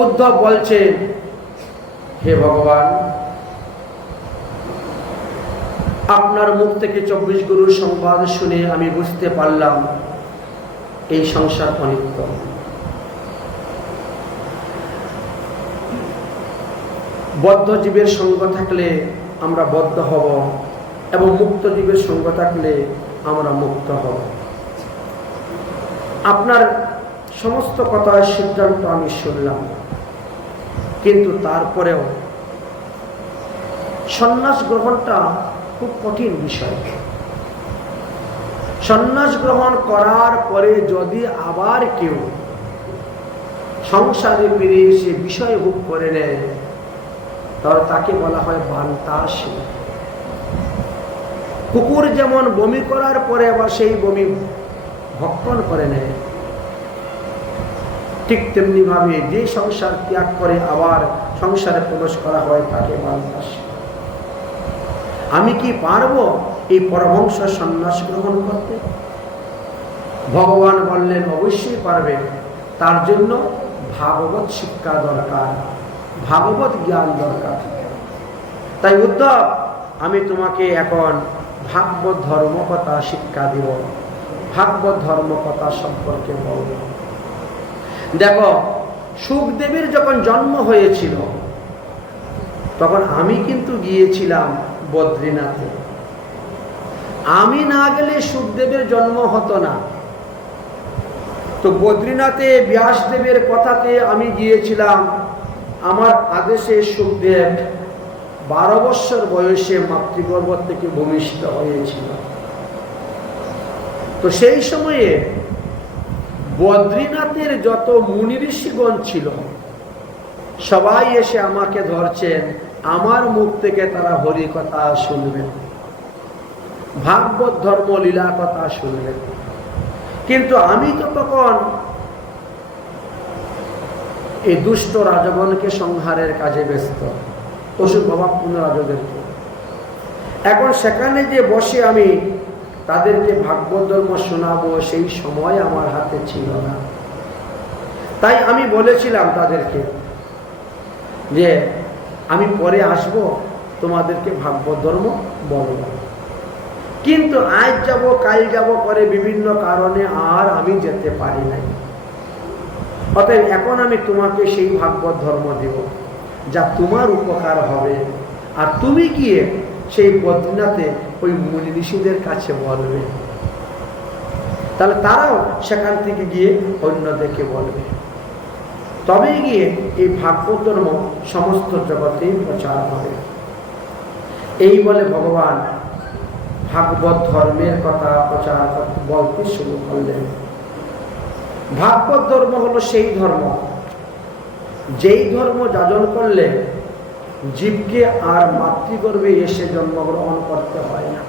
উদ্ধব বলছেন, হে ভগবান, আপনার মুখ থেকে 24 গুরুর সংবাদ শুনে আমি বুঝতে পারলাম এই সংসার অনিত্য। বদ্ধ জীবের সঙ্গ থাকলে আমরা বদ্ধ হব এবং মুক্ত জীবের সঙ্গ থাকলে আমরা মুক্ত হব। আপনার সমস্ত কথার সিদ্ধান্ত আমি শুনলাম, কিন্তু তারপরেও সন্ন্যাস গ্রহণটা খুব কঠিন বিষয়। সন্ন্যাস গ্রহণ করার পরে যদি আবার কেউ সংসারে ফিরে এসে বিষয় ভোগ করে নেয়, তাহলে তাকে বলা হয় বান্তাসী। কুকুর যেমন বমি করার পরে আবার সেই বমি ভক্ষণ করে নেয়, ঠিক তেমনি ভাবে যে সংসার ত্যাগ করে আবার সংসারে প্রবেশ করা হয় তাকে বান্তাসী। আমি কি পারবো এই পরমহংস সন্ন্যাস গ্রহণ করতে? ভগবান বললেন, অবশ্যই পারবে। তার জন্য ভাগবত শিক্ষা দরকার, ভাগবত জ্ঞান দরকার। তাই উদ্ধব, আমি তোমাকে এখন ভাগবত ধর্মকথা শিক্ষা দিব, ভাগবত ধর্মকথা সম্পর্কে বলব। দেখো, সুখদেবের যখন জন্ম হয়েছিল তখন আমি কিন্তু গিয়েছিলাম বদ্রীনাথে। আমি না গেলে সুখদেবের জন্ম হতো না। তো বদ্রীনাথে ব্যাসদেবের কথাতে আমি গিয়েছিলাম। আমার আদেশে সুখদেব 12 বৎসর বয়সে মাতৃগর্ভ থেকে ভূমিষ্ঠ হয়েছিল। তো সেই সময়ে বদ্রীনাথের যত মুনি ঋষিগণ ছিল সবাই এসে আমাকে ধরছেন, আমার মুখ থেকে তারা হরি কথা শুনবেন, ভাগবত ধর্ম লীলা কথা শুনবেন। কিন্তু আমি তো তখন এই দুষ্ট রাজগণকে সংহারের কাজে ব্যস্ত, অসুর ভাবাপূর্ণ রাজদেরকে। এখন সেখানে যে বসে আমি তাদেরকে ভাগবত ধর্ম শোনাবো, সেই সময় আমার হাতে ছিল না। তাই আমি বলেছিলাম তাদেরকে যে আমি পরে আসব, তোমাদেরকে ভাগবত ধর্ম বলব। কিন্তু আজ যাব কাল যাব করে বিভিন্ন কারণে আর আমি যেতে পারি নাই। অতএব এখন আমি তোমাকে সেই ভাগবত ধর্ম দেব যা তোমার উপকার হবে, আর তুমি গিয়ে সেই বদ্রীনাথে ওই মুনি ঋষিদের কাছে বলবে, তাহলে তারাও সেখান থেকে গিয়ে অন্যদেরকে বলবে। তবেই গিয়ে এই ভাগবত ধর্ম সমস্ত জগতেই প্রচার হবে। এই বলে ভগবান ভাগবত ধর্মের কথা প্রচার বলতে শুরু করলেন। ভাগবত ধর্ম হলো সেই ধর্ম, যেই ধর্ম যাজন করলে জীবকে আর মাতৃগর্ভে এসে জন্মগ্রহণ করতে হয় না।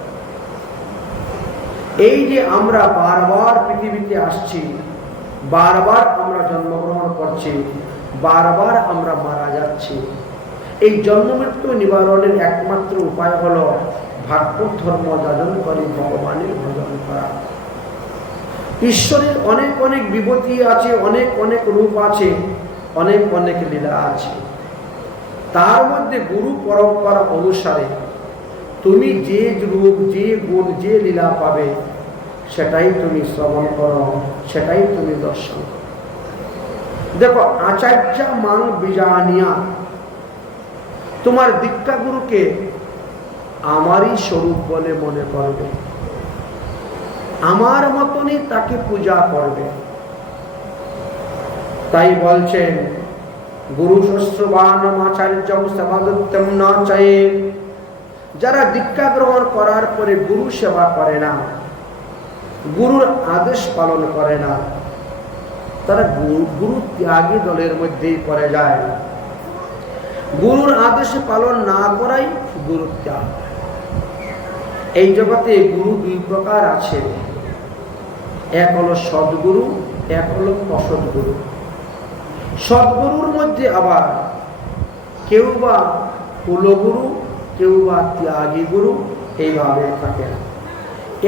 এই যে আমরা বারবার পৃথিবীতে আসছি, বারবার আমরা জন্মগ্রহণ করছি, বারবার আমরা মারা যাচ্ছি, এই জন্ম মৃত্যু নিবারণের একমাত্র উপায় হলো ভাগবত ধর্ম যাজন করে ভগবানের ভজন করা। ঈশ্বরের অনেক অনেক বিভূতি আছে, অনেক অনেক রূপ আছে, অনেক অনেক লীলা আছে। তার মধ্যে গুরু পরম্পরা অনুসারে তুমি যে রূপ, যে গুণ, যে লীলা পাবে সেটাই তুমি শ্রবণ করো, সেটাই তুমি দর্শন করো। দেখো, আচার্য মাং বিজানিয়া, তোমার দীক্ষা গুরুকে আমারই স্বরূপ বলে মনে করবে, আমার মতনই তাকে পূজা করবে। তাই বলছেন, গুরু শ্বশ্রবানম আচার্যম সেবাদত্যম না চায়ে, যারা দীক্ষা গ্রহণ করার পরে গুরু সেবা করে না, গুরুর আদেশ পালন করে না, তারা গুরু ত্যাগী দলের মধ্যেই পড়ে যায়। গুরুর আদেশ পালন না করাই গুরু ত্যাগ। এই জগতে গুরু দুই প্রকার আছে, এক হলো সদ্গুরু, এক হলো অসৎগুরু। সদ্গুরুর মধ্যে আবার কেউ বা কুলগুরু, কেউ বা ত্যাগী গুরু, এইভাবে থাকে।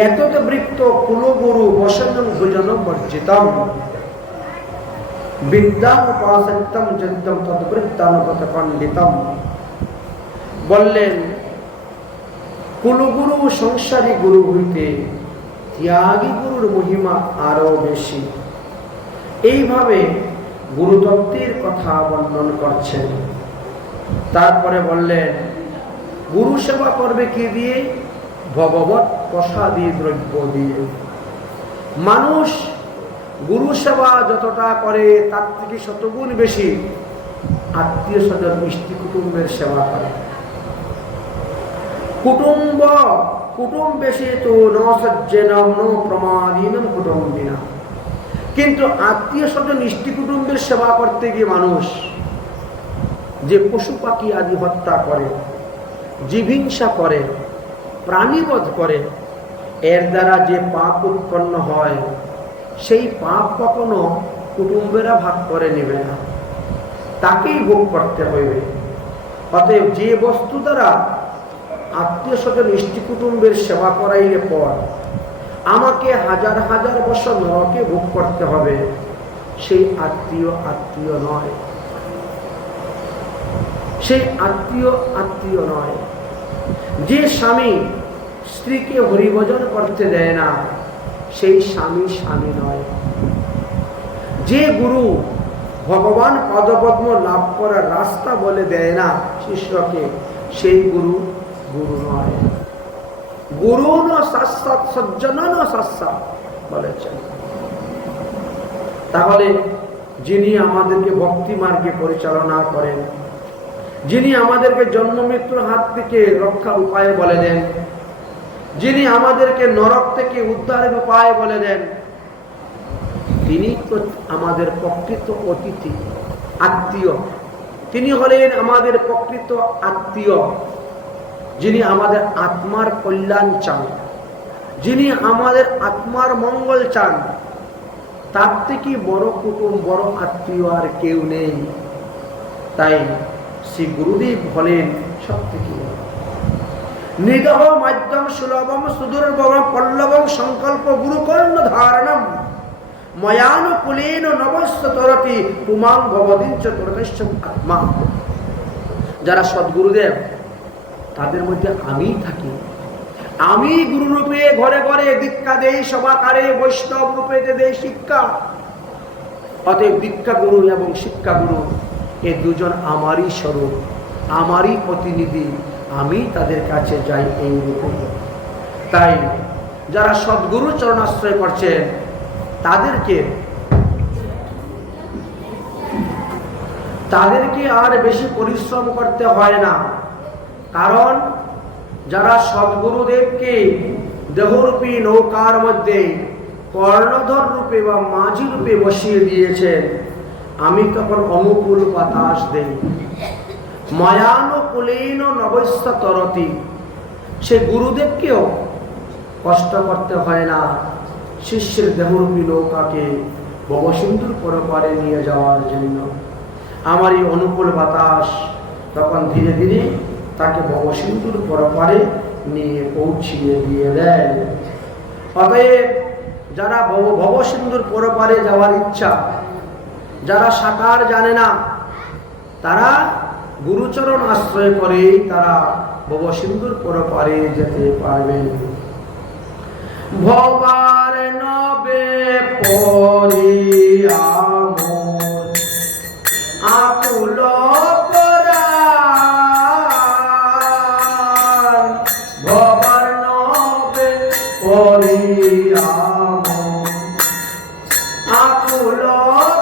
এতদ বৃত্ত কুলগুরু বসনম ভোজনম বর্জিতম, বিদ্যাং উপাসত্যম যদ্যম তদ্বৃত্তানুগত পণ্ডিতম। বললেন কুলগুরু সংসারী গুরু হইতে ত্যাগী গুরুর মহিমা আরো বেশি। এইভাবে গুরুতত্ত্বের কথা বর্ণন করছেন। তারপরে বললেন গুরু সেবা করবে কি দিয়ে? ভগবত প্রসাদী দ্রব্য দিয়ে। মানুষ গুরু সেবা যতটা করে তার থেকে শতগুণ বেশি আত্মীয় স্বজন মিষ্টি কুটুম্বের সেবা করে। কুটুম বেশি তো নসজ্জনম ন প্রমাদীনম কুটুম্বিনা। কিন্তু আত্মীয় স্বজন মিষ্টি কুটুম্বের সেবা করতে গিয়ে মানুষ যে পশু পাখি আদি হত্যা করে, জীবহিংসা করে, প্রাণীবধ করে, এর দ্বারা যে পাপ উৎপন্ন হয় সেই পাপ কখনো কুটুম্বেরা ভাগ করে নেবে না, তাকেই ভোগ করতে হইবে। অতএব যে বস্তু দ্বারা আত্মীয় স্বজন ইষ্টি কুটুম্বের সেবা করাইলে পর আমাকে হাজার হাজার বছর নরকে ভোগ করতে হবে, সেই আত্মীয় নয়। সেই আত্মীয় নয়। যে স্বামী স্ত্রীকে হরিভজন করতে দেয় না, সেই স্বামী নয়। যে গুরু ভগবান পদপদ্ম লাভ করার রাস্তা বলে দেয় না শিষ্যকে, সেই গুরু নয়। গুরু ন সাক্ষাৎ সজ্জন ন সাক্ষাৎ বলেছেন। তাহলে যিনি আমাদেরকে ভক্তি মার্গে পরিচালনা করেন, যিনি আমাদেরকে জন্ম মৃত্যুর হাত থেকে রক্ষার উপায় বলে দেন, যিনি আমাদেরকে নরক থেকে উদ্ধারের উপায় বলে দেন, তিনি তো আমাদের প্রকৃত অতিথি, আত্মীয়। তিনি হলেন আমাদের প্রকৃত আত্মীয়, যিনি আমাদের আত্মার কল্যাণ চান, যিনি আমাদের আত্মার মঙ্গল চান। তার থেকে বড় কুটুম, বড় আত্মীয় আর কেউ নেই। তাই শ্রী গুরুদেব হলেন সব থেকে বড়। নিদহ মাধ্যম সুলভম সুদুর্ভম পল্লবম সংকল্প গুরুকর্ণ ধারণম ময়ানুকুলেন নবস্য তরতি পুমাং ভবদিঞ্চ তরতস্য আত্মা। যারা সদ্গুরুদেব, তাদের মধ্যে আমি থাকি। আমি গুরুরূপে ঘরে ঘরে দীক্ষা দেই, সভাকারে বৈষ্ণব রূপে দেই শিক্ষা। অতএব দীক্ষা গুরু এবং শিক্ষা গুরু এ দুজন আমারই স্বরূপ, আমারই প্রতিনিধি। আমি তাদের কাছে যাই এই রূপে। তাই যারা সদ্গুরু চরণাশ্রয় করছেন তাদেরকে আর বেশি পরিশ্রম করতে হয় না। কারণ যারা সদ্গুরুদেবকে দেহরূপী নৌকার মধ্যে কর্ণধর রূপে বা মাঝি রূপে বসিয়ে দিয়েছেন, আমি তখন অনুকূল বাতাস দেই। ময়ানুকুলেন নবস্য তরতি। সে গুরুদেবকেও কষ্ট করতে হয় না শিষ্যের দেহরূপী নৌকাকে ভবসিন্ধুর পরপারে নিয়ে যাওয়ার জন্য। আমার এই অনুকূল বাতাস তখন ধীরে ধীরে তাকে ভবসিন্ধুর পরপারে নিয়ে পৌঁছিয়ে দিয়ে দেয়। অতএব যারা ভবসিন্ধুর পরপারে যাওয়ার ইচ্ছা, যারা সাঁতার জানে না, তারা গুরুচরণ আশ্রয় করে তারা ভবসিন্ধুর পরপারে যেতে পারবেন। ভবার নবে পরিয়া মোর আকুল পরাণ, ভবার নবে পরিয়া মোর আকুল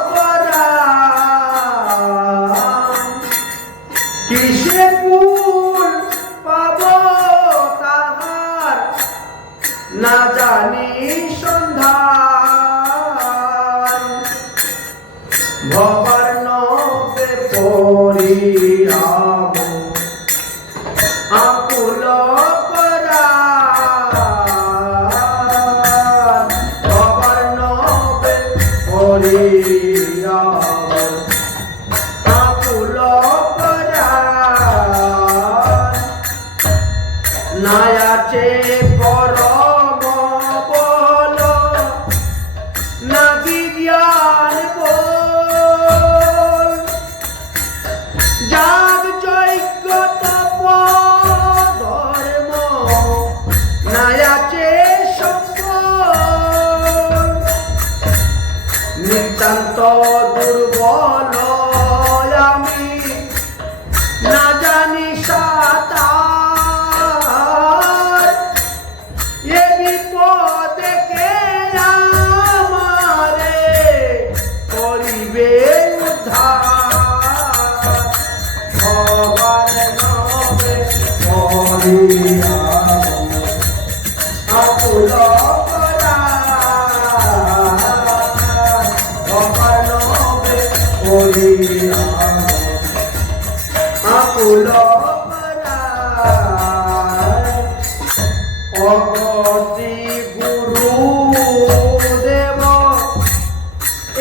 পরাণ, কিসে কুল পাব তাহার না জানি সন্ধান, ভবার নবে পরিয়া মোর আকুল পরাণ, ভবার নবে পরিয়া মোর আকুল পরাণ, না আছে পরম বল না বিজ্ঞান বল, নিতান্ত দুর্বল আমি, না জানি সাঁতার, এ বিপদে কে আমারে করিবে উদ্ধার। ভবার নামে করিয়া আকুল অগতি গুরু দেব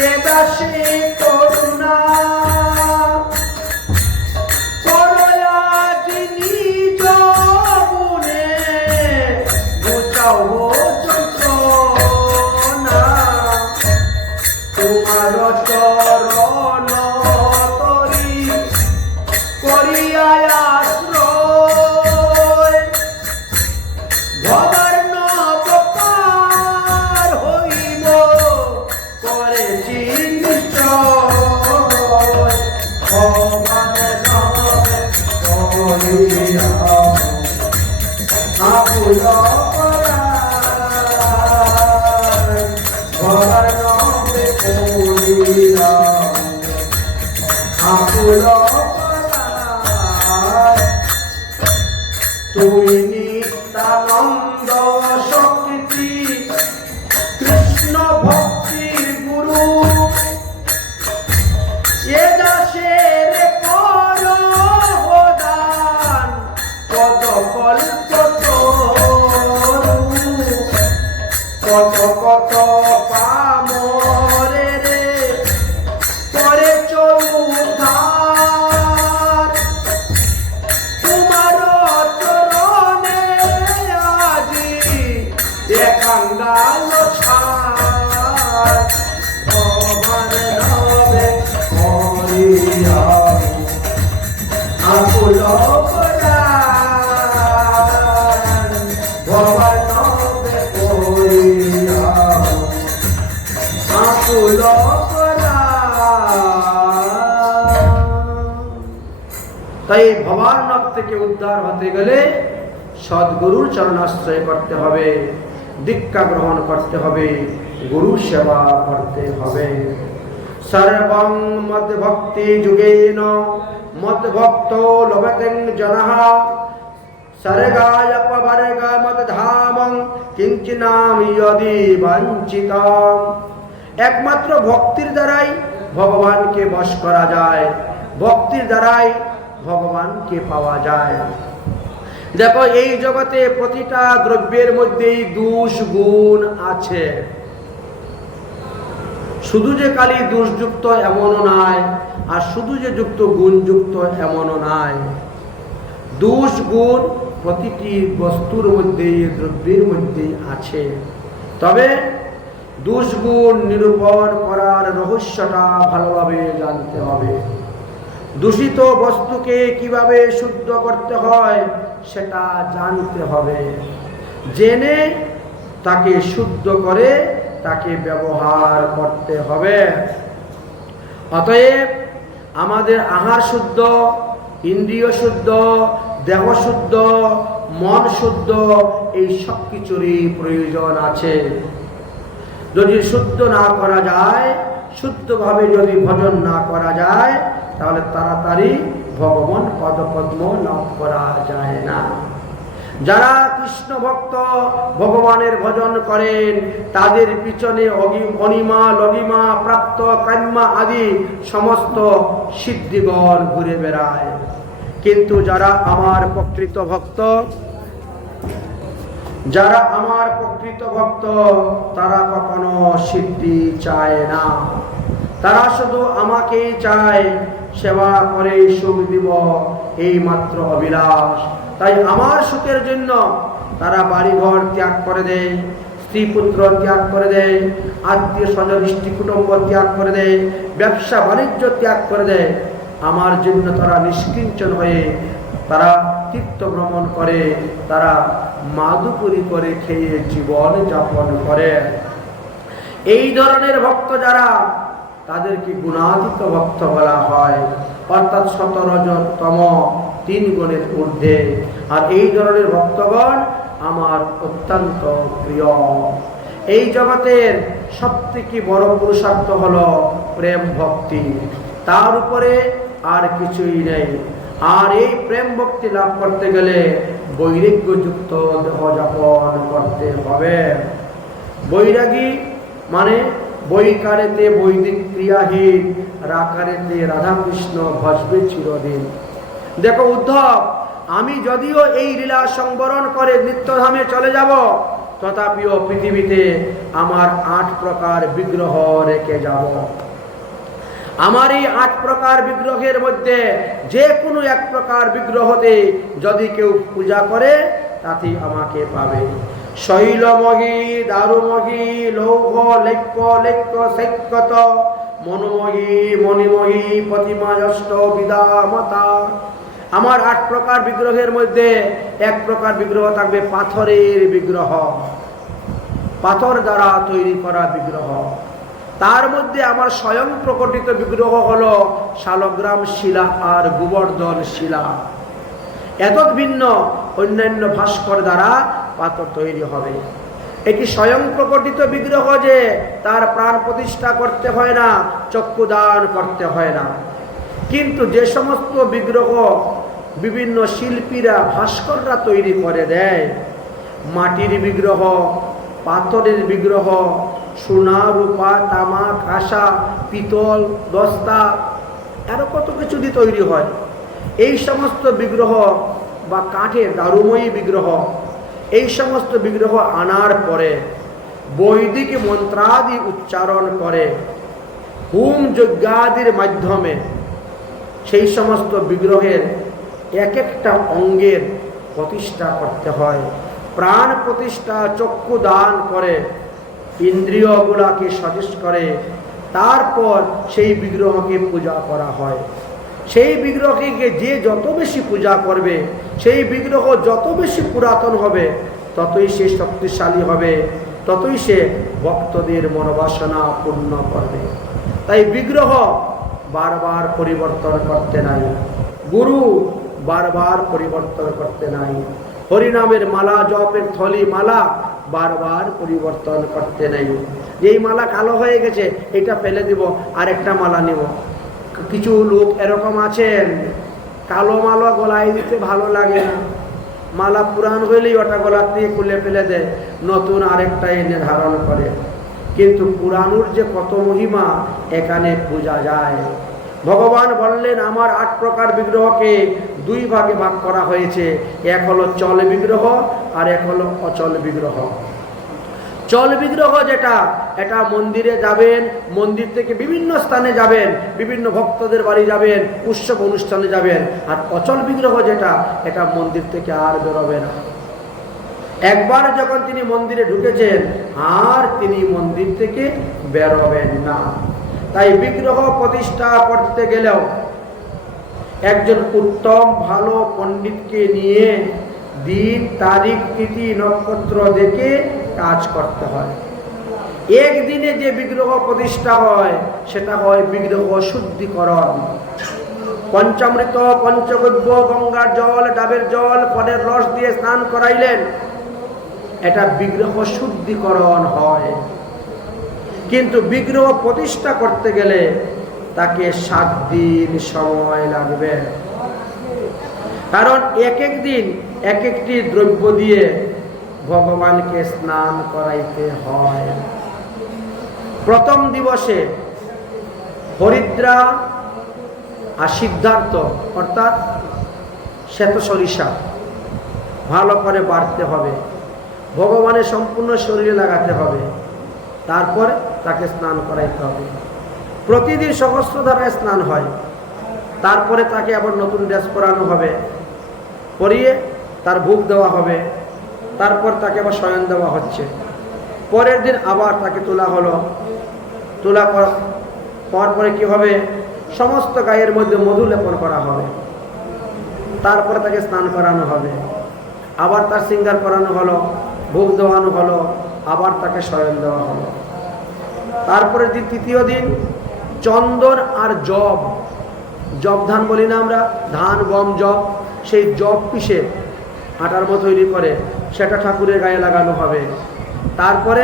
এ দাসী করুণা, করয়াজ নিজ গুণে বুঝাও যন্ত্রণা। তোমার চরণ তরি করিয়া আশ্রয়, ভবার নবপার হইব করেছি নিশ্চয়। ভবার নবে করিয়া আকুল পরায়, ভবার নবে করিয়া আকুল পরায়। তুই নিত্যানন্দ শক্তি কৃষ্ণ ভক্তির গুরু, এ দাসের কর দান কত কল্প তরু, কত কত পামরে রে করে চৌধার। তোমার চরণে আজি একাঙ্গাল ছাড়, ভবার নবে করিয়া আকুল পরায়, ভবার নবে করিয়া আকুল পরায়। তাই ভবানব থেকে উদ্ধার হতে গেলে সদ্গুরুর চরণাশ্রয় করতে হবে, দীক্ষা গ্রহণ করতে হবে, গুরু সেবা করতে হবে। সর্বং মদ্ভক্তি যুগেন মদ্ভক্ত লভতেন জনঃ, সর্গায় পবর্গ মদ্ধামং কিঞ্চিনাম ইয়দি বাঞ্ছিতাম। একমাত্র ভক্তির দ্বারাই ভগবানকে বশ করা যায়, ভক্তির দ্বারাই ভগবানকে পাওয়া যায়। দেখো, এই জগতে প্রতিটা দ্রব্যের মধ্যেই দোষ গুণ আছে। শুধু যে খালি দোষযুক্ত এমনও নয়, আর শুধু যে যুক্ত গুণযুক্ত এমনও নয়। দোষ গুণ প্রতিটি বস্তুর মধ্যেই, দ্রব্যের মধ্যেই আছে। তবে দোষ গুণ নিরূপণ করার রহস্যটা ভালোভাবে জানতে হবে। দূষিত বস্তুকে কিভাবে শুদ্ধ করতে হয় সেটা জানতে হবে, জেনে তাকে শুদ্ধ করে তাকে ব্যবহার করতে হবে। অতএব আমাদের আহার শুদ্ধ, ইন্দ্রিয় শুদ্ধ, দেহ শুদ্ধ, মন শুদ্ধ, এই সব কিছুরই প্রয়োজন আছে। যদি শুদ্ধ না করা যায়, শুদ্ধভাবে যদি ভজন না করা যায়, তাহলে তাড়াতাড়ি ভগবান পদপদ্ম লাভ করা যায় না। যারা কৃষ্ণ ভক্ত ভগবানের ভজন করেন, তাদের পিছনে অনিমা লঘিমা প্রাপ্ত কাম্যা আদি সমস্ত সিদ্ধিগণ ঘুরে বেড়ায়। কিন্তু যারা আমার প্রকৃত ভক্ত, তারা কখনো সিদ্ধি চায় না। তারা শুধু আমাকেই চায়, সেবা করে সুখ দিব, এই মাত্র অভিলাষ। তাই আমার সুখের জন্য তারা বাড়িঘর ত্যাগ করে দেয়, স্ত্রী পুত্র ত্যাগ করে দেয়, আত্মীয় স্বজন ইষ্টি কুটুম্ব ত্যাগ করে দেয়, ব্যবসা বাণিজ্য ত্যাগ করে দেয়। আমার জন্য তারা নিষ্কিঞ্চন হয়ে তারা তীর্থ ভ্রমণ করে, তারা মাদুপুরি করে খেয়ে জীবন যাপন করে। এই ধরনের ভক্ত যারা, তাদেরকে গুণাতীত ভক্ত বলা হয়, অর্থাৎ 17তম 3 গুণের ঊর্ধ্বে। আর এই ধরনের ভক্তগণ আমার অত্যন্ত প্রিয়। এই জগতের সবথেকে বড় পুরুষার্থ হলো প্রেম ভক্তি, তার উপরে আর কিছুই নেই। আর এই প্রেম ভক্তি লাভ করতে গেলে বৈরাগ্যযুক্ত দেহ যাপন করতে হবে। বৈরাগী মানে বৈকারেতে বৈদিক ক্রিয়াহীন, রাকারেতে রাধাকৃষ্ণ ভজবে চিরদিন। দেখো উদ্ধব, আমি যদিও এই লীলা সংবরণ করে নিত্যধামে চলে যাব, তথাপিও পৃথিবীতে আমার 8 প্রকার বিগ্রহ রেখে যাব। আমার এই 8 প্রকার বিগ্রহের মধ্যে যে কোনো এক প্রকার বিগ্রহতে যদি কেউ পূজা করে তাতেই আমাকে পাবে। শৈলমহি, দারুমহি, লৌহ, লৈক্য, লৈক্য, শৈক্যত, মনোমহি, মণিমহি, প্রতিমা, অষ্ট বিদা মতা। আমার 8 প্রকার বিগ্রহের মধ্যে এক প্রকার বিগ্রহ থাকবে পাথরের বিগ্রহ, পাথর দ্বারা তৈরি করা বিগ্রহ। তার মধ্যে আমার স্বয়ং প্রকটিত বিগ্রহ হলো শালগ্রাম শিলা আর গোবর্ধন শিলা। এত ভিন্ন অন্যান্য ভাস্কর দ্বারা পাথর তৈরি হবে। এটি স্বয়ং প্রকটিত বিগ্রহ, যে তার প্রাণ প্রতিষ্ঠা করতে হয় না, চক্ষুদান করতে হয় না। কিন্তু যে সমস্ত বিগ্রহ বিভিন্ন শিল্পীরা ভাস্কররা তৈরি করে দেয়, মাটির বিগ্রহ, পাথরের বিগ্রহ, সোনা, রূপা, তামা, কাঁসা, পিতল, দস্তা, আরো কত কিছু দিয়ে তৈরি হয়। এই সমস্ত বিগ্রহ বা কাঠের দারুময়ী বিগ্রহ, এই সমস্ত বিগ্রহ আনার পরে বৈদিক মন্ত্রাদি উচ্চারণ করে হোম যজ্ঞাদির মাধ্যমে সেই সমস্ত বিগ্রহের এক একটা অঙ্গের প্রতিষ্ঠা করতে হয়। প্রাণ প্রতিষ্ঠা, চক্ষু দান করে, ইন্দ্রিয়গুলাকে সতেজ করে, তারপর সেই বিগ্রহকে পূজা করা হয়। সেই বিগ্রহকে যে যত বেশি পূজা করবে, সেই বিগ্রহ যত বেশি পুরাতন হবে, ততই সে শক্তিশালী হবে, ততই সে ভক্তদের মনোবাসনা পূর্ণ করবে। তাই বিগ্রহ বারবার পরিবর্তন করতে নাই, গুরু বারবার পরিবর্তন করতে নাই, হরিনামের মালা, জপের থলি মালা বারবার পরিবর্তন করতে নাই। যেই মালা কালো হয়ে গেছে এটা ফেলে দিব, আরেকটা মালা নেব। কিছু লোক এরকম আছেন, কালো মালা গলায় দিতে ভালো লাগে না, মালা পুরান হইলেই ওটা গলার দিয়ে খুলে ফেলে দেয়, নতুন আরেকটা এনে ধারণ করে। কিন্তু পুরানুর যে কত মহিমা এখানে বোঝা যায়। ভগবান বললেন আমার 8 প্রকার বিগ্রহকে 2 ভাগে ভাগ করা হয়েছে। এক হলো চল বিগ্রহ আর এক হলো অচল বিগ্রহ। চল বিগ্রহ যেটা, এটা মন্দিরে যাবেন, মন্দির থেকে বিভিন্ন স্থানে যাবেন, বিভিন্ন ভক্তদের বাড়ি যাবেন, উৎসব অনুষ্ঠানে যাবেন। আর অচল বিগ্রহ যেটা, এটা মন্দির থেকে আর বেরোবে না। একবার যখন তিনি মন্দিরে ঢুকেছেন আর তিনি মন্দির থেকে বেরোবেন না। তাই বিগ্রহ প্রতিষ্ঠা করতে গেলেও একজন উত্তম ভালো পণ্ডিতকে নিয়ে দিন, তারিখ, তিথি, নক্ষত্র দেখে কাজ করতে হয়। একদিনে যে বিগ্রহ প্রতিষ্ঠা হয় সেটা হয় বিগ্রহ শুদ্ধিকরণ। পঞ্চামৃত, পঞ্চগব্য, গঙ্গার জল, ডাবের জল, ফলের রস দিয়ে স্নান করাইলেন, এটা বিগ্রহ শুদ্ধিকরণ হয়। কিন্তু বিগ্রহ প্রতিষ্ঠা করতে গেলে তাকে 7 দিন সময় লাগবে। কারণ এক এক দিন এক একটি দ্রব্য দিয়ে ভগবানকে স্নান করাইতে হয়। প্রথম দিবসে হরিদ্রা আর সিদ্ধার্থ অর্থাৎ শ্বেত সরিষা ভালো করে বাড়তে হবে, ভগবানের সম্পূর্ণ শরীরে লাগাতে হবে, তারপর তাকে স্নান করাইতে হবে। প্রতিদিন সহস্রধারায় স্নান হয়, তারপরে তাকে আবার নতুন ড্রেস পরানো হবে, পরিয়ে তার ভোগ দেওয়া হবে, তারপর তাকে আবার শয়ন দেওয়া হচ্ছে। পরের দিন আবার তাকে তোলা হলো, তোলা পরে কি হবে, সমস্ত গায়ের মধ্যে মধু লেপন করা হবে, তারপরে তাকে স্নান করানো হবে, আবার তার শৃঙ্গার করানো হলো, ভোগ দেওয়ানো হলো, আবার তাকে শয়ন দেওয়া হলো। তারপরে তৃতীয় দিন চন্দন আর জব, জব ধান বলি না আমরা, ধান গম জব, সেই জব পিষে আটার মতো তৈরি করে সেটা ঠাকুরের গায়ে লাগানো হবে। তারপরে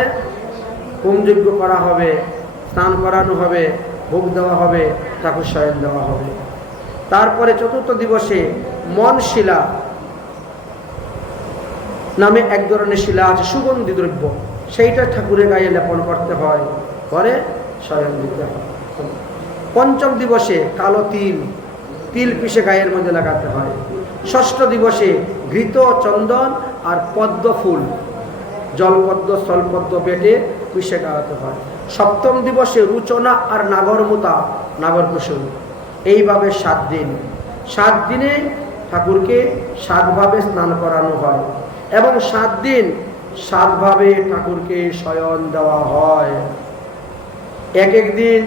হোমযজ্ঞ করা হবে, স্নান করানো হবে, ভোগ দেওয়া হবে, ঠাকুর শয়ন দেওয়া হবে। তারপরে চতুর্থ দিবসে মনশিলা নামে এক ধরনের শিলা আছে, সুগন্ধি দ্রব্য, সেইটা ঠাকুরের গায়ে লেপন করতে হয়, করে শয়ন দিতে হয়। পঞ্চম দিবসে কালো তিল, তিল পিষে গায়ের মধ্যে লাগাতে হয়। ষষ্ঠ দিবসে ঘৃত, চন্দন আর পদ্ম ফুল, জলপদ্ম স্থলপদ্ম বেটে পিষে গাওয়াতে হয়। সপ্তম দিবসে রুচনা আর নাগরমুতা, নাগরকুসুম। এইভাবে 7 দিন, 7 দিনে ঠাকুরকে 7 ভাবে স্নান করানো হয় এবং 7 দিন 7 ভাবে ঠাকুরকে শয়ন দেওয়া হয়। এক এক দিন,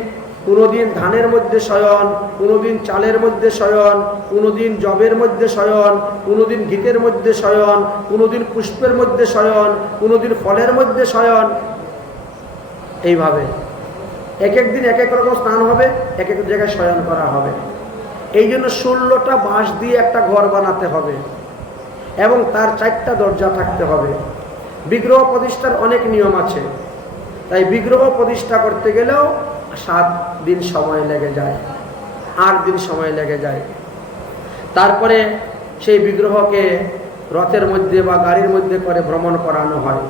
কোনোদিন ধানের মধ্যে শয়ন, কোনোদিন চালের মধ্যে শয়ন, কোনোদিন জবের মধ্যে শয়ন, কোনোদিন ঘিতের মধ্যে শয়ন, কোনোদিন পুষ্পের মধ্যে শয়ন, কোনোদিন ফলের মধ্যে শয়ন। এইভাবে এক এক দিন এক এক রকম স্নান হবে, এক এক জায়গায় শয়ন করা হবে। এই জন্য 16টা বাঁশ দিয়ে একটা ঘর বানাতে হবে এবং তার 4টা দরজা থাকতে হবে। বিগ্রহ প্রতিষ্ঠার অনেক নিয়ম আছে, তাই বিগ্রহ প্রতিষ্ঠা করতে গেলেও 7 দিন সময় লেগে যায়, 8 দিন সময় লেগে যায়। তারপরে সেই বিগ্রহকে রথের মধ্যে বা গাড়ির মধ্যে করে ভ্রমণ করানো হয়।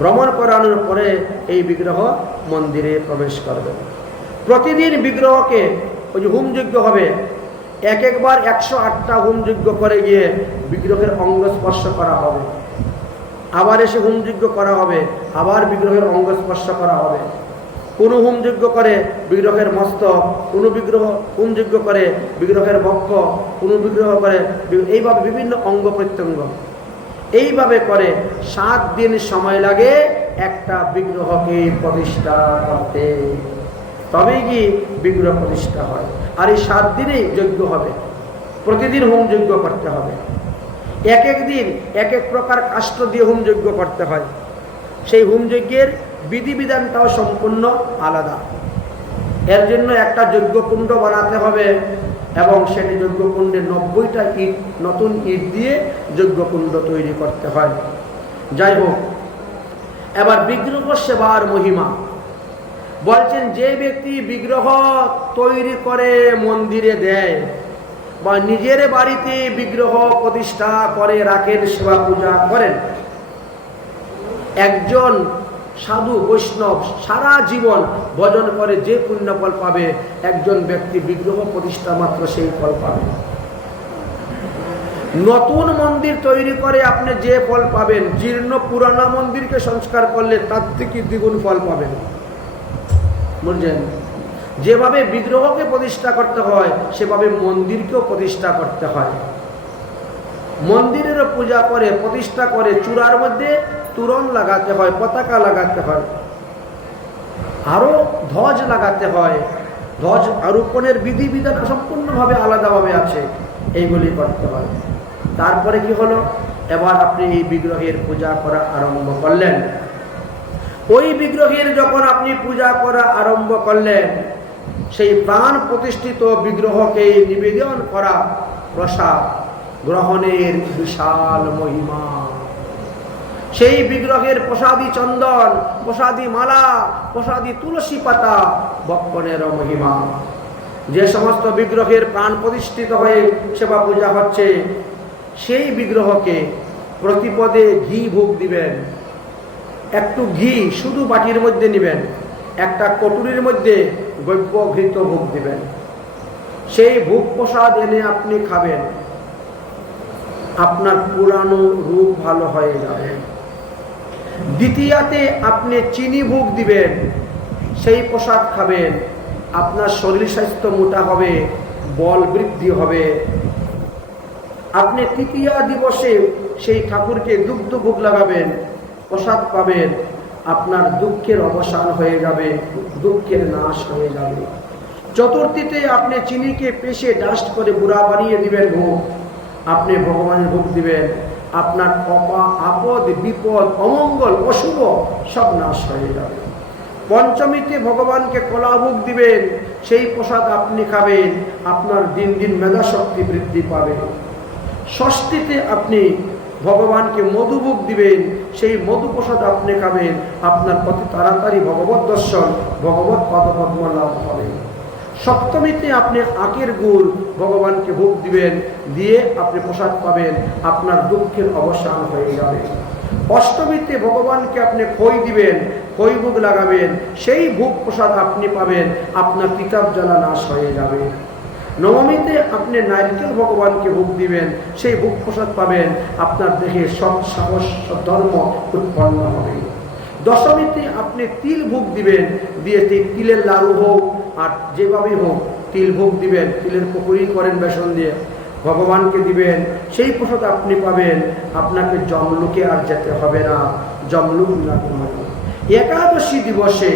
ভ্রমণ করানোর পরে এই বিগ্রহ মন্দিরে প্রবেশ করবে। প্রতিদিন বিগ্রহকে ওই যে হোমযজ্ঞ হবে, এক একবার 108টা হোমযজ্ঞ করে গিয়ে বিগ্রহের অঙ্গ স্পর্শ করা হবে। আবার এসে হোমযজ্ঞ করা হবে, আবার বিগ্রহের অঙ্গ স্পর্শ করা হবে। কোনো হোমযজ্ঞ করে বিগ্রহের মস্তক, কোনো বিগ্রহ হোমযজ্ঞ করে বিগ্রহের বক্ষ, কোনো বিগ্রহ করে, এইভাবে বিভিন্ন অঙ্গ প্রত্যঙ্গ এইভাবে করে 7 দিন সময় লাগে একটা বিগ্রহকে প্রতিষ্ঠা করতে, তবেই কি বিগ্রহ প্রতিষ্ঠা হয়। আর এই 7 দিনেই যজ্ঞ হবে, প্রতিদিন হোমযজ্ঞ করতে হবে। এক এক দিন এক এক প্রকার কাষ্ঠ দিয়ে হোমযজ্ঞ করতে হয়। সেই হোমযজ্ঞের বিধিবিধানটাও সম্পূর্ণ আলাদা। এর জন্য একটা যজ্ঞকুণ্ড বানাতে হবে এবং সেটি যজ্ঞকুণ্ডে 90টা ইট, নতুন ইট দিয়ে যজ্ঞকুণ্ড তৈরি করতে হয়। যাই হোক, এবার বিগ্রহ সেবার মহিমা বলছেন, যে ব্যক্তি বিগ্রহ তৈরি করে মন্দিরে দেয় বা নিজের বাড়িতে বিগ্রহ প্রতিষ্ঠা করে রাখেন, সেবা পূজা করেন, একজন সাধু বৈষ্ণব সারা জীবন ভজন করে যে পুণ্যফল পাবে, একজন ব্যক্তি বিগ্রহ প্রতিষ্ঠা মাত্র সেই ফল পাবে। নতুন মন্দির তৈরি করে আপনি যে ফল পাবেন, জীর্ণ পুরানো মন্দিরকে সংস্কার করলে তার থেকে দ্বিগুণ ফল পাবেন। বুঝলেন? যেভাবে বিগ্রহকে প্রতিষ্ঠা করতে হয় সেভাবে মন্দিরকেও প্রতিষ্ঠা করতে হয়। মন্দিরেরও পূজা করে প্রতিষ্ঠা করে চূড়ার মধ্যে তোরণ লাগাতে হয়, পতাকা লাগাতে হয়, আরো ধ্বজ লাগাতে হয়। ধ্বজ আরোপণের বিধিবিধান সম্পূর্ণভাবে আলাদাভাবে আছে, এইগুলি করতে হয়। তারপরে কি হলো, এবার আপনি এই বিগ্রহের পূজা করা আরম্ভ করলেন। ওই বিগ্রহের যখন আপনি পূজা করা আরম্ভ করলেন, সেই প্রাণ প্রতিষ্ঠিত বিগ্রহকে নিবেদন করা প্রসাদ গ্রহণের বিশাল মহিমা। সেই বিগ্রহের প্রসাদী চন্দন, প্রসাদী মালা, প্রসাদী তুলসী পাতা বক্ষণের মহিমা। যে সমস্ত বিগ্রহের প্রাণ প্রতিষ্ঠিত হয়ে সেবা পূজা হচ্ছে, সেই বিগ্রহকে প্রতিপদে ঘি ভোগ দিবেন। একটু ঘি শুধু বাটির মধ্যে নেবেন, একটা কটুরির মধ্যে গব্য ঘৃত ভোগ দিবেন। সেই ভোগ প্রসাদ এনে আপনি খাবেন, আপনার পুরানো রূপ ভালো হয়ে যাবে। দ্বিতীয়াতে আপনি চিনি ভোগ দিবেন, সেই প্রসাদ খাবেন, আপনার শরীর স্বাস্থ্য মোটা হবে, বল বৃদ্ধি হবে। আপনি তৃতীয়া দিবসে সেই ঠাকুরকে দুগ্ধ ভোগ লাগাবেন, প্রসাদ পাবেন, আপনার দুঃখের অবসান হয়ে যাবে, দুঃখের নাশ হয়ে যাবে। চতুর্থীতে আপনি চিনিকে পেশে ডাস্ট করে গুঁড়া বানিয়ে দিবেন ভোগ, আপনি ভগবানের ভোগ দিবেন, আপনার আপদ বিপদ অমঙ্গল অশুভ সব নাশ হয়ে যাবে। পঞ্চমীতে ভগবানকে কলাভোগ দিবেন, সেই প্রসাদ আপনি খাবেন, আপনার দিন দিন মেধা শক্তি বৃদ্ধি পাবে। ষষ্ঠীতে আপনি ভগবানকে মধুভোগ দিবেন, সেই মধু প্রসাদ আপনি খাবেন, আপনার প্রতি তাড়াতাড়ি ভগবত দর্শন, ভগবত পদপদ্ম লাভ হবে। সপ্তমীতে আপনি আখের গুড় ভগবানকে ভোগ দিবেন, দিয়ে আপনি প্রসাদ পাবেন, আপনার দুঃখের অবসান হয়ে যাবে। অষ্টমীতে ভগবানকে আপনি খই দিবেন, খই ভোগ লাগাবেন, সেই ভোগ প্রসাদ আপনি পাবেন, আপনার কিতাব জ্বালা নাশ হয়ে যাবে। নবমীতে আপনি নারকেল ভগবানকে ভোগ দিবেন, সেই ভোগ প্রসাদ পাবেন, আপনার দেহে সৎ সাহস ধর্ম উৎপন্ন হবে। দশমীতে আপনি তিল ভোগ দিবেন, দিয়ে তিলের লাড়ু হোক আর যেভাবেই হোক তিল ভোগ দিবেন, তিলের পকোড়ি করেন বেসন দিয়ে, ভগবানকে দিবেন, সেই প্রসাদ আপনি পাবেন, আপনাকে জমলুকে আর যেতে হবে না, জমলুক না হবে। একাদশী দিবসে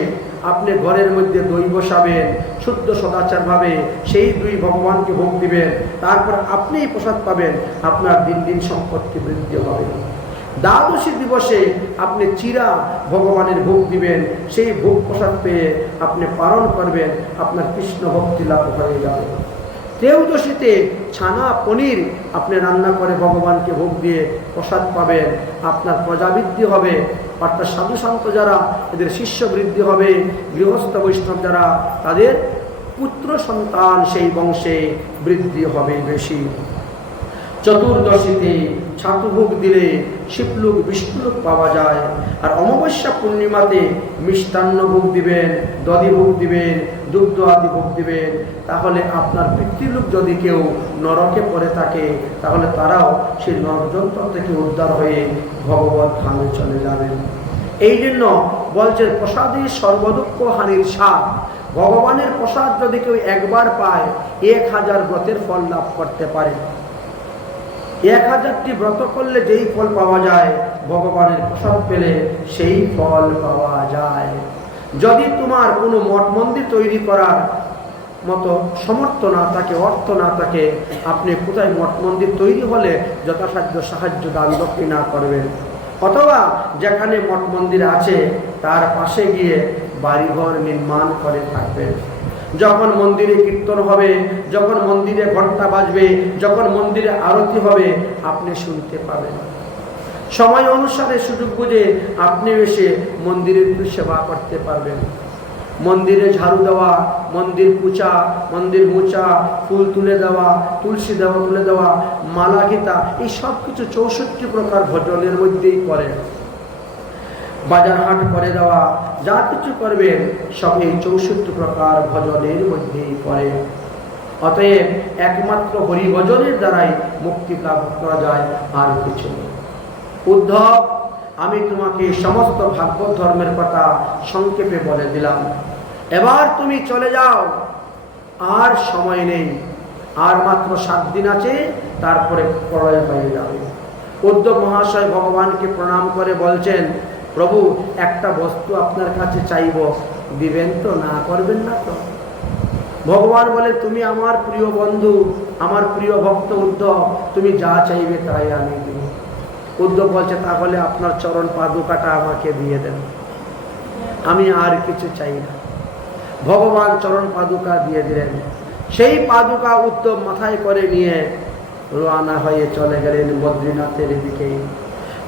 আপনি ঘরের মধ্যে দই বসাবেন, শুদ্ধ সদাচারভাবে সেই দই ভগবানকে ভোগ দিবেন, তারপর আপনিই প্রসাদ পাবেন, আপনার দিন দিন সম্পত্তি বৃদ্ধি হবে। দ্বাদশী দিবসে আপনি চিরা ভগবানের ভোগ দিবেন, সেই ভোগ প্রসাদ পেয়ে আপনি পালন করবেন, আপনার কৃষ্ণ ভক্তি লাভ হয়ে যাবে। ত্রয়োদশীতে ছানা পনির আপনি রান্না করে ভগবানকে ভোগ দিয়ে প্রসাদ পাবেন, আপনার প্রজাবৃদ্ধি হবে, অর্থাৎ সাধু সন্ত যারা এদের শিষ্য বৃদ্ধি হবে, গৃহস্থ বৈষ্ণব যারা তাদের পুত্র সন্তান সেই বংশে বৃদ্ধি হবে বেশি। চতুর্দশীতে ছাতুভোগ দিলে শিবলোক বিষ্ণুলোক পাওয়া যায়। আর অমাবস্যা পূর্ণিমাতে মিষ্টান্ন ভোগ দিবেন, দধি ভোগ দিবেন, দুগ্ধ আদি ভোগ দিবেন, তাহলে আপনার পিতৃলোক যদি কেউ নরকে পড়ে থাকে তাহলে তারাও সেই নরযন্ত্র থেকে উদ্ধার হয়ে ভগবত ধামে চলে যাবেন। এই জন্য বলছেন প্রসাদে সর্বদুঃখ হানির স্বাদ। ভগবানের প্রসাদ যদি কেউ একবার পায় 1000 ব্রতের ফল লাভ করতে পারে। 1000টি ব্রত করলে যেই ফল পাওয়া যায়, ভগবানের প্রসাদ পেলে সেই ফল পাওয়া যায়। যদি তোমার কোনো মঠ মন্দির তৈরি করার মতো সমর্থ না থাকে, অর্থ না থাকে, আপনি কোথায় মঠ মন্দির তৈরি হলে যথাসাধ্য সাহায্য দান দক্ষিণা করবেন, অথবা যেখানে মঠ মন্দির আছে তার পাশে গিয়ে বাড়িঘর নির্মাণ করে থাকবেন। যখন মন্দিরে কীর্তন হবে, যখন মন্দিরে ঘণ্টা বাজবে, যখন মন্দিরে আরতি হবে, আপনি শুনতে পাবেন। সময় অনুসারে সুযোগ বুঝে আপনি এসে মন্দিরের সেবা করতে পারবেন। মন্দিরে ঝাড়ু দেওয়া, মন্দির পুছা, মন্দির মোছা, ফুল তুলে দেওয়া, তুলসী দেওয়া তুলে দেওয়া, মালা গীতা, এই সব কিছু 64 প্রকার ভজনের মধ্যেই পড়ে। বাজার হাট করে দেওয়া, যা কিছু করবেন সব এই 64 প্রকার ভজনের মধ্যেই পড়ে। অতএব একমাত্র হরি ভজনের দ্বারাই মুক্তি লাভ করা যায়, আর কিছু নেই। উদ্ধব, আমি তোমাকে সমস্ত ভাগবত ধর্মের কথা সংক্ষেপে বলে দিলাম, এবার তুমি চলে যাও, আর সময় নেই, আর মাত্র 7 দিন আছে, তারপরে প্রলয় হয়ে যাবে। উদ্ধব মহাশয় ভগবানকে প্রণাম করে বলছেন, প্রভু একটা বস্তু আপনার কাছে চাইব, দিবেন তো, না করবেন না তো? ভগবান বলে, তুমি আমার প্রিয় বন্ধু, আমার প্রিয় ভক্ত উদ্ধব, তুমি যা চাইবে তাই আমি দিব। উদ্ধব বলছে, তাহলে আপনার চরণ পাদুকাটা আমাকে দিয়ে দেন, আমি আর কিছু চাই না। ভগবান চরণ পাদুকা দিয়ে দিলেন। সেই পাদুকা উদ্ধব মাথায় করে নিয়ে রওনা হয়ে চলে গেলেন বদ্রীনাথের দিকে।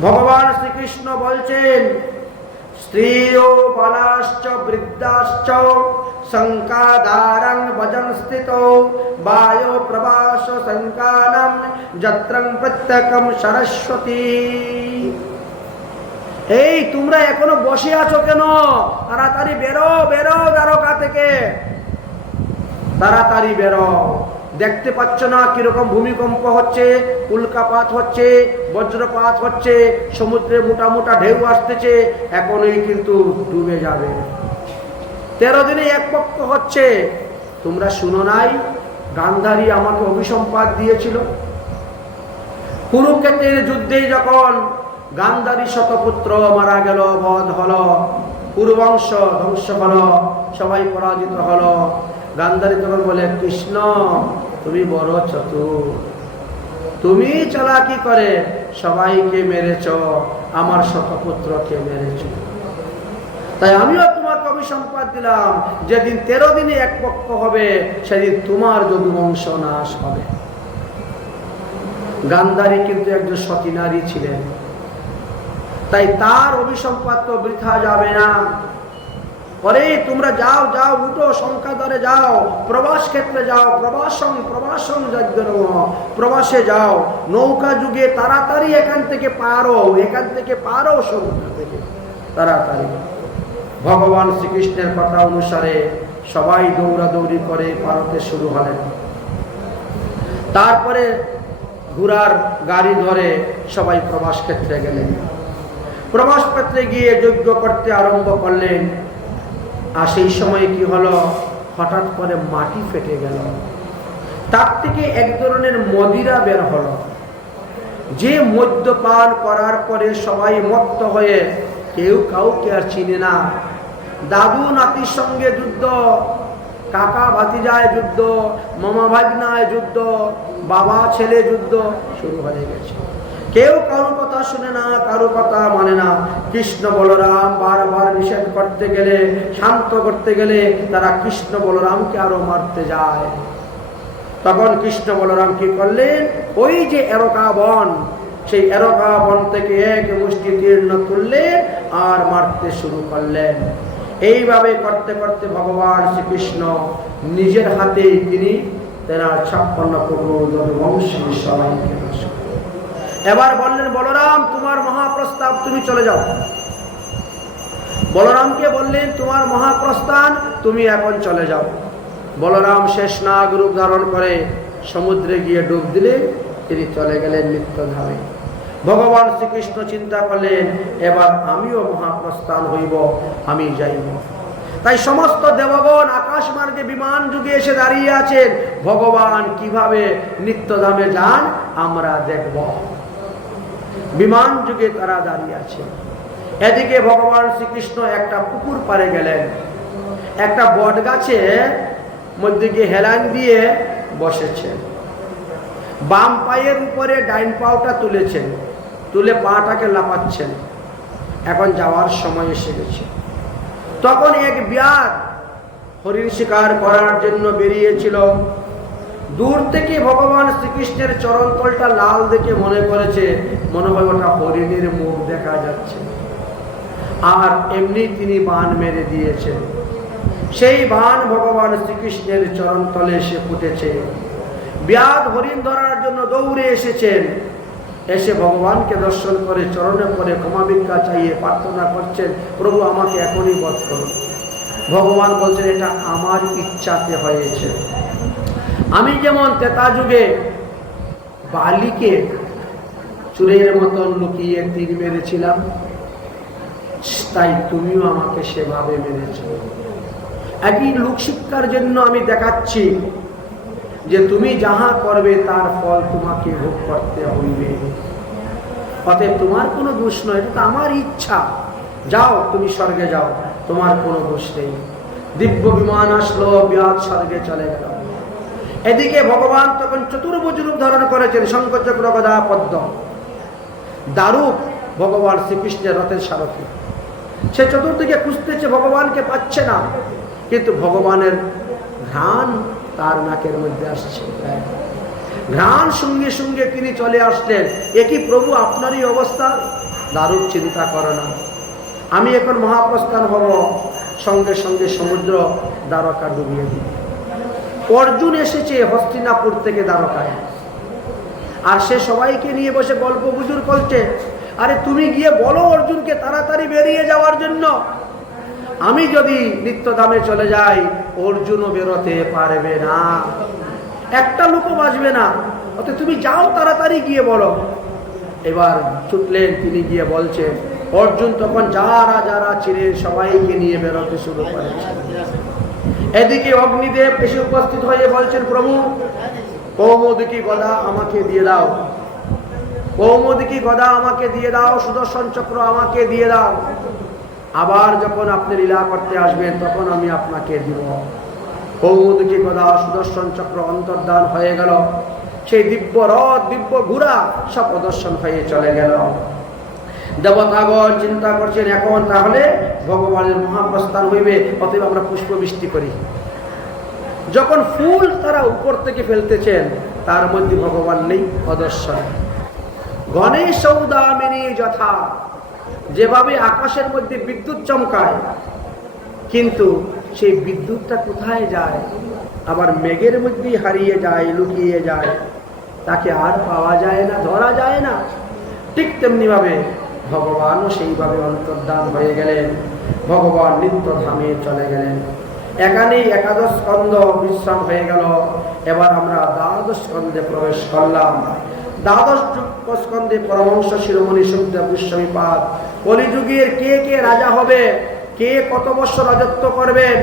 ভগবান শ্রীকৃষ্ণ বলছেন, স্ত্রিয় বালাশ্চ বৃদ্ধাশ্চ শঙ্কাধারং ভজন স্থিত বায়ো প্রবাস শঙ্কানম যত্রং প্রত্যকম সরস্বতী। এই তোমরা এখনো বসে আছো কেন? তাড়াতাড়ি বেরো, বেরো দ্বারকা থেকে, তাড়াতাড়ি বেরো। দেখতে পাচ্ছ না কিরকম ভূমিকম্প হচ্ছে, উল্কাপাত হচ্ছে, বজ্রপাত হচ্ছে, সমুদ্রে মোটা মোটা ঢেউ আসতেছে, এখনই কিন্তু ডুবে যাবে। 13 দিনে এক পক্ষ হচ্ছে। তোমরা শুনো নাই গান্ধারী আমাকে অভিসম্পাত দিয়েছিল? কুরুক্ষেত্রের যুদ্ধে যখন গান্ধারী শতপুত্র মারা গেল, বধ হলো, কুরুবংশ ধ্বংস হলো, সবাই পরাজিত হলো, গান্ধারী তখন বলে, কৃষ্ণ তুমি বড় চতুর, তুমি চালাকি করে সবাইকে মেরেছ, আমার শতপুত্রকে মেরেছ, তাই আমিও তোমাকে অভিসম্পাদ দিলাম, যেদিন 13 দিনে এক পক্ষ হবে সেদিন তোমার যদুবংশ নাশ হবে। গান্ধারী কিন্তু একজন সতী নারী ছিলেন, তাই তার অভিসম্পাদ তো বৃথা যাবে না। পরে তোমরা যাও যাও, উঠো, সংখ্যাধরে যাও, প্রবাস ক্ষেত্রে যাও, প্রবাসং প্রবাসে যাও, নৌকা যুগে তাড়াতাড়ি এখান থেকে পারো সমুদ্র থেকে তাড়াতাড়ি। ভগবান শ্রীকৃষ্ণের কথা অনুসারে সবাই দৌড়াদৌড়ি করে পারতে শুরু হলেন। তারপরে ঘোড়ার গাড়ি ধরে সবাই প্রবাস ক্ষেত্রে গেলেন। প্রবাস ক্ষেত্রে গিয়ে যজ্ঞ করতে আরম্ভ করলেন। আর সেই সময় কি হলো, হঠাৎ করে মাটি ফেটে গেল, তার থেকে এক ধরনের মদিরা বের হলো, যে মদ্যপান করার পরে সবাই মত্ত হয়ে কেউ কাউকে আর চিনে না। দাদু নাতির সঙ্গে যুদ্ধ, কাকা ভাতিজায় যুদ্ধ, মামা ভাগনায় যুদ্ধ, বাবা ছেলে যুদ্ধ শুরু হয়ে গেছে। কেউ কারো কথা শুনে না, কারো কথা মানে না। কৃষ্ণ বলরাম বারবার নিষেধ করতে গেলে, শান্ত করতে গেলে তারা কৃষ্ণ বলরামকে আরো মারতে যায়। তখন কৃষ্ণ বলরাম কি করলেন, ওই যে এরকা বন, সেই এরকা বন থেকে এক মুষ্টি তীর্ণ তুললেন আর মারতে শুরু করলেন। এইভাবে করতে করতে ভগবান শ্রীকৃষ্ণ নিজের হাতেই তিনি তেনার 56 পুত্র বংশী সবাইকে নাশ করলেন। এবার বললেন, বলরাম তোমার মহাপ্রস্তাব, তুমি চলে যাও। বলরামকে বললেন, তোমার মহাপ্রস্থান, তুমি এখন চলে যাও। বলরাম শেষনাগ রূপ ধারণ করে সমুদ্রে গিয়ে ডুব দিলে তিনি চলে গেলেন নিত্যধামে। ভগবান শ্রীকৃষ্ণ চিন্তা করলেন, এবার আমিও মহাপ্রস্থান হইব, আমি যাইব। তাই সমস্ত দেবগণ আকাশ মার্গে বিমান যুগে এসে দাঁড়িয়ে আছেন, ভগবান কিভাবে নিত্যধামে যান আমরা দেখব। বিমান যুগে তারা দাঁড়িয়ে আছে। এদিকে ভগবান শ্রীকৃষ্ণ একটা পুকুর পাড়ে গেলেন, একটা বট গাছে মধ্যে গিয়ে হেলান দিয়ে বসেছেন। বাম পায়ের উপরে ডাইন পাওটা তুলেছেন, তুলে পাটাকে লাফাচ্ছেন। এখন যাওয়ার সময় এসে গেছে। তখন এক ব্যাঘ্র হরিণ শিকার করার জন্য বেরিয়েছিল। দূর থেকে ভগবান শ্রীকৃষ্ণের চরণতলটা লাল দেখে মনে করেছে মনে হয় ওটা হরিণের মুখ দেখা যাচ্ছে, আর এমনি তিনি বাণ মেরে দিয়েছেন। সেই বাণ ভগবান শ্রীকৃষ্ণের চরণতলে এসে ফুটেছে। ব্যাঘ্র হরিণ ধরার জন্য দৌড়ে এসেছেন। এসে ভগবানকে দর্শন করে চরণে পড়ে ক্ষমা ভিক্ষা চাইয়ে প্রার্থনা করছেন, প্রভু আমাকে এখনই বধ করুন। ভগবান বলছেন, এটা আমার ইচ্ছাতে হয়েছে। আমি যেমন ত্রেতা যুগে বালিকে চুরের মতন লুকিয়ে তীর মেরেছিলাম, তাই তুমিও আমাকে সেভাবে মেরেছ। একই লোকশিক্ষার জন্য আমি দেখাচ্ছি যে তুমি যাহা করবে তার ফল তোমাকে ভোগ করতে হইবে। অতএব তোমার কোনো দোষ নয়, এটা আমার ইচ্ছা। যাও, তুমি স্বর্গে যাও, তোমার কোনো দোষ নেই। দিব্য বিমান আসলো, ব্যাঘ্র স্বর্গে চলে গেল। এদিকে ভগবান তখন চতুর্ভুজ রূপ ধারণ করেছেন, শঙ্খ চক্র গদা পদ্ম। দারুক ভগবান শ্রীকৃষ্ণের রথের সারথি। সে চতুর্দিকে খুঁজতেছে, ভগবানকে পাচ্ছে না, কিন্তু ভগবানের ঘ্রাণ তার নাকের মধ্যে আসছে। ঘ্রাণ সঙ্গে সঙ্গে তিনি চলে আসলেন। একই প্রভু, আপনারই অবস্থা। দারুক চিন্তা করো না, আমি এখন মহাপ্রস্থান হব, সঙ্গে সঙ্গে সমুদ্র দ্বারকা ডুবিয়ে দিই। অর্জুন এসেছে হস্তিনাপুর থেকে দ্বারকায়, আর সে সবাইকে নিয়ে বসে গল্প গুজর করছে। আরে তুমি গিয়ে বলো অর্জুনকে তাড়াতাড়ি বেরিয়ে যাওয়ার জন্য। আমি যদি নিত্যধামে চলে যাই, অর্জুনও বেরোতে পারবে না, একটা লোকও বাঁচবে না। অতএব তুমি যাও, তাড়াতাড়ি গিয়ে বলো। এবার ছুটলেন, তিনি গিয়ে বলছেন। অর্জুন তখন যারা যারা ছিলেন সবাইকে নিয়ে বেরোতে শুরু করেছেন। এদিকে অগ্নিদেব এসে উপস্থিত হয়ে বলছেন, প্রভু কৌমুদকি গদা আমাকে দিয়ে দাও, কৌমুদকি গদা আমাকে দিয়ে দাও, সুদর্শন চক্র আমাকে দিয়ে দাও। আবার যখন আপনি লীলা করতে আসবেন তখন আমি আপনাকে দিব। কৌমুদকি গদা সুদর্শন চক্র অন্তর্ধান হয়ে গেল। সেই দিব্য রথ, দিব্য ঘোড়া সব প্রদর্শন হয়ে চলে গেল। দেবতাগণ চিন্তা করছেন এখন তাহলে ভগবানের মহাপ্রস্থান হইবে, অতএব আমরা পুষ্প বৃষ্টি করি। যখন ফুল তারা উপর থেকে ফেলতেছেন তার মধ্যে ভগবান নেই, অদর্শন। গণেশ সৌদামিনী যথা, যেভাবে আকাশের মধ্যে বিদ্যুৎ চমকায় কিন্তু সেই বিদ্যুৎটা কোথায় যায়, আবার মেঘের মধ্যেই হারিয়ে যায়, লুকিয়ে যায়, তাকে আর পাওয়া যায় না, ধরা যায় না। ঠিক তেমনি ভাবে ভগবানও সেইভাবে অন্তর্ধান হয়ে গেলেন, ভগবান নিত্যধামে চলে গেলেন। এখানেই একাদশ স্কন্ধ বিশ্রাম হয়ে গেল। এবার আমরা দ্বাদশ স্কন্ধে প্রবেশ করলাম। দ্বাদশ স্কন্ধে পরমহংস শিরোমণি সুখদেব গোস্বামীপাদ কলিযুগের কে কে রাজা হবে, কে কত বছর রাজত্ব করবেন,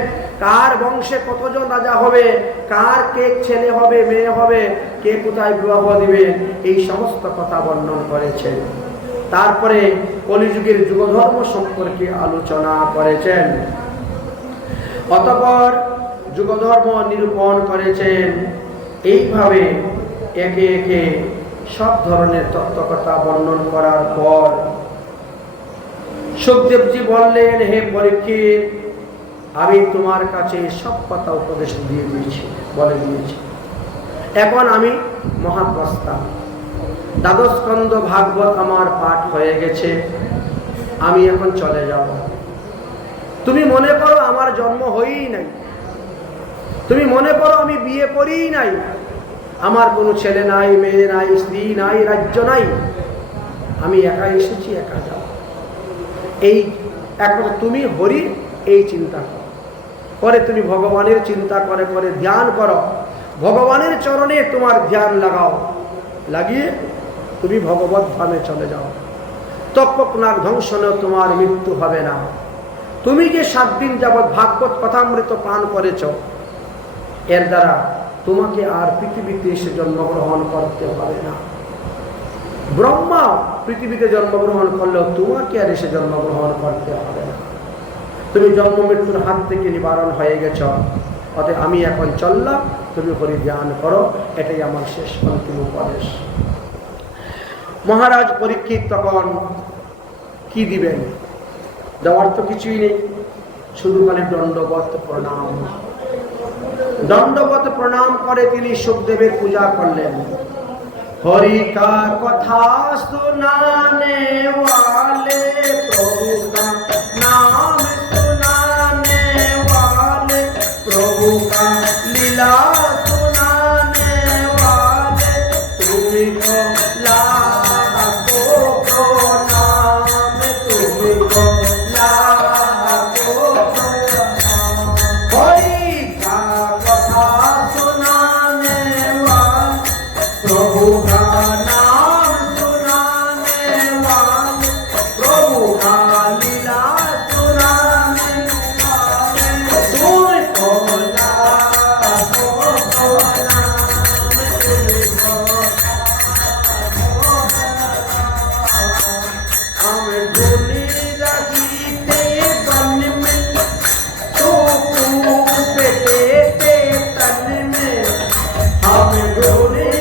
কার বংশে কতজন রাজা হবে, কার কে ছেলে হবে, মেয়ে হবে, কে কোথায় বিবাহ দিবেন, এই সমস্ত কথা বর্ণন করেছেন। তারপরে কলিযুগের যুগধর্ম সম্পর্কে আলোচনা করেছেন। অতঃপর যুগধর্ম নিরূপণ করেছেন। এইভাবে একে একে সব ধরনের তত্ত্বকথা বর্ণন করার পর সুখদেবজি বললেন, হে পরীক্ষিত, আমি তোমার কাছে সব কথা উপদেশ দিয়ে দিয়েছি, বলে দিয়েছি। এখন আমি মহাপ্রস্থান, দ্বাদশ স্কন্ধ ভাগবত আমার পাঠ হয়ে গেছে, আমি এখন চলে যাব। তুমি মনে করো আমার জন্ম হয়েই নাই, তুমি মনে করো আমি বিয়ে করিই নাই, আমার কোনো ছেলে নাই, মেয়ে নাই, স্ত্রী নাই, রাজ্য নাই, আমি একা এসেছি, একা যাব। এই একমাত্র তুমি হরি এই চিন্তা করো, পরে তুমি ভগবানের চিন্তা করে করে ধ্যান করো, ভগবানের চরণে তোমার ধ্যান লাগাও, লাগিয়ে তুমি ভগবত ধামে চলে যাও। তৎপনার ধ্বংসনেও তোমার মৃত্যু হবে না। তুমি যে 7 দিন যাবৎ ভাগবত কথামৃত পান করেছ, এর দ্বারা তোমাকে আর পৃথিবীতে এসে জন্মগ্রহণ করতে হবে না। ব্রহ্মা পৃথিবীতে জন্মগ্রহণ করলেও তোমাকে আর এসে জন্মগ্রহণ করতে হবে না। তুমি জন্ম মৃত্যুর হাত থেকে নিবারণ হয়ে গেছ। অতএব আমি এখন চললাম, তুমি হরি ধ্যান করো, এটাই আমার শেষ অন্তিম উপদেশ। মহারাজ পরীক্ষিত তখন কি দিবেন? দেওয়ার তো কিছুই নেই, শুধু খালি দণ্ডবত প্রণাম। দণ্ডবত প্রণাম করে তিনি সুখদেবের পূজা করলেন। हरि का कथा सुनाने वाले, प्रभु का नाम सुनाने वाले, प्रभु का लीला सुनाने वाले, तुमको लाखों प्रणाम, तुमको लाखों प्रणाम। हरि का कथा सुनाने वाले, प्रभु का नाम सुनाने वाले, प्रभु का लीला सुनाने वाले, तुमको लाखों प्रणाम, तुमको हम धुनी लगी ते बन में, तो बेटे ते तन में, हम धुनी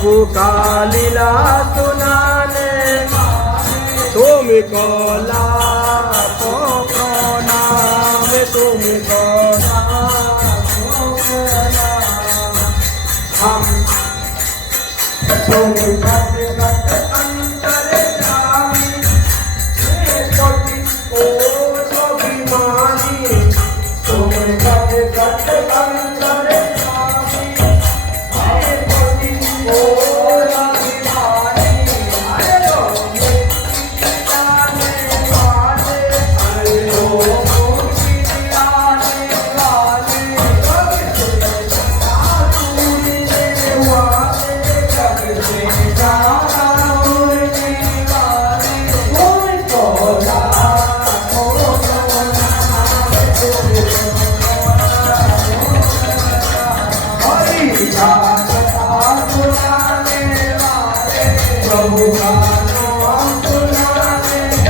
प्रभु का लीला सुनाने तुमको लाखों प्रणाम, तुमको हम तुम गत गत अंतर्यामी कोटि कोट अभिमानी, तुम गत गत अंतर्यामी कोटि कोट अभिमानी, अरे लो मुक्ति दिलाने वाले, अरे लो मुक्ति दिलाने वाले, प्रभु का नाम सुनाने वाले,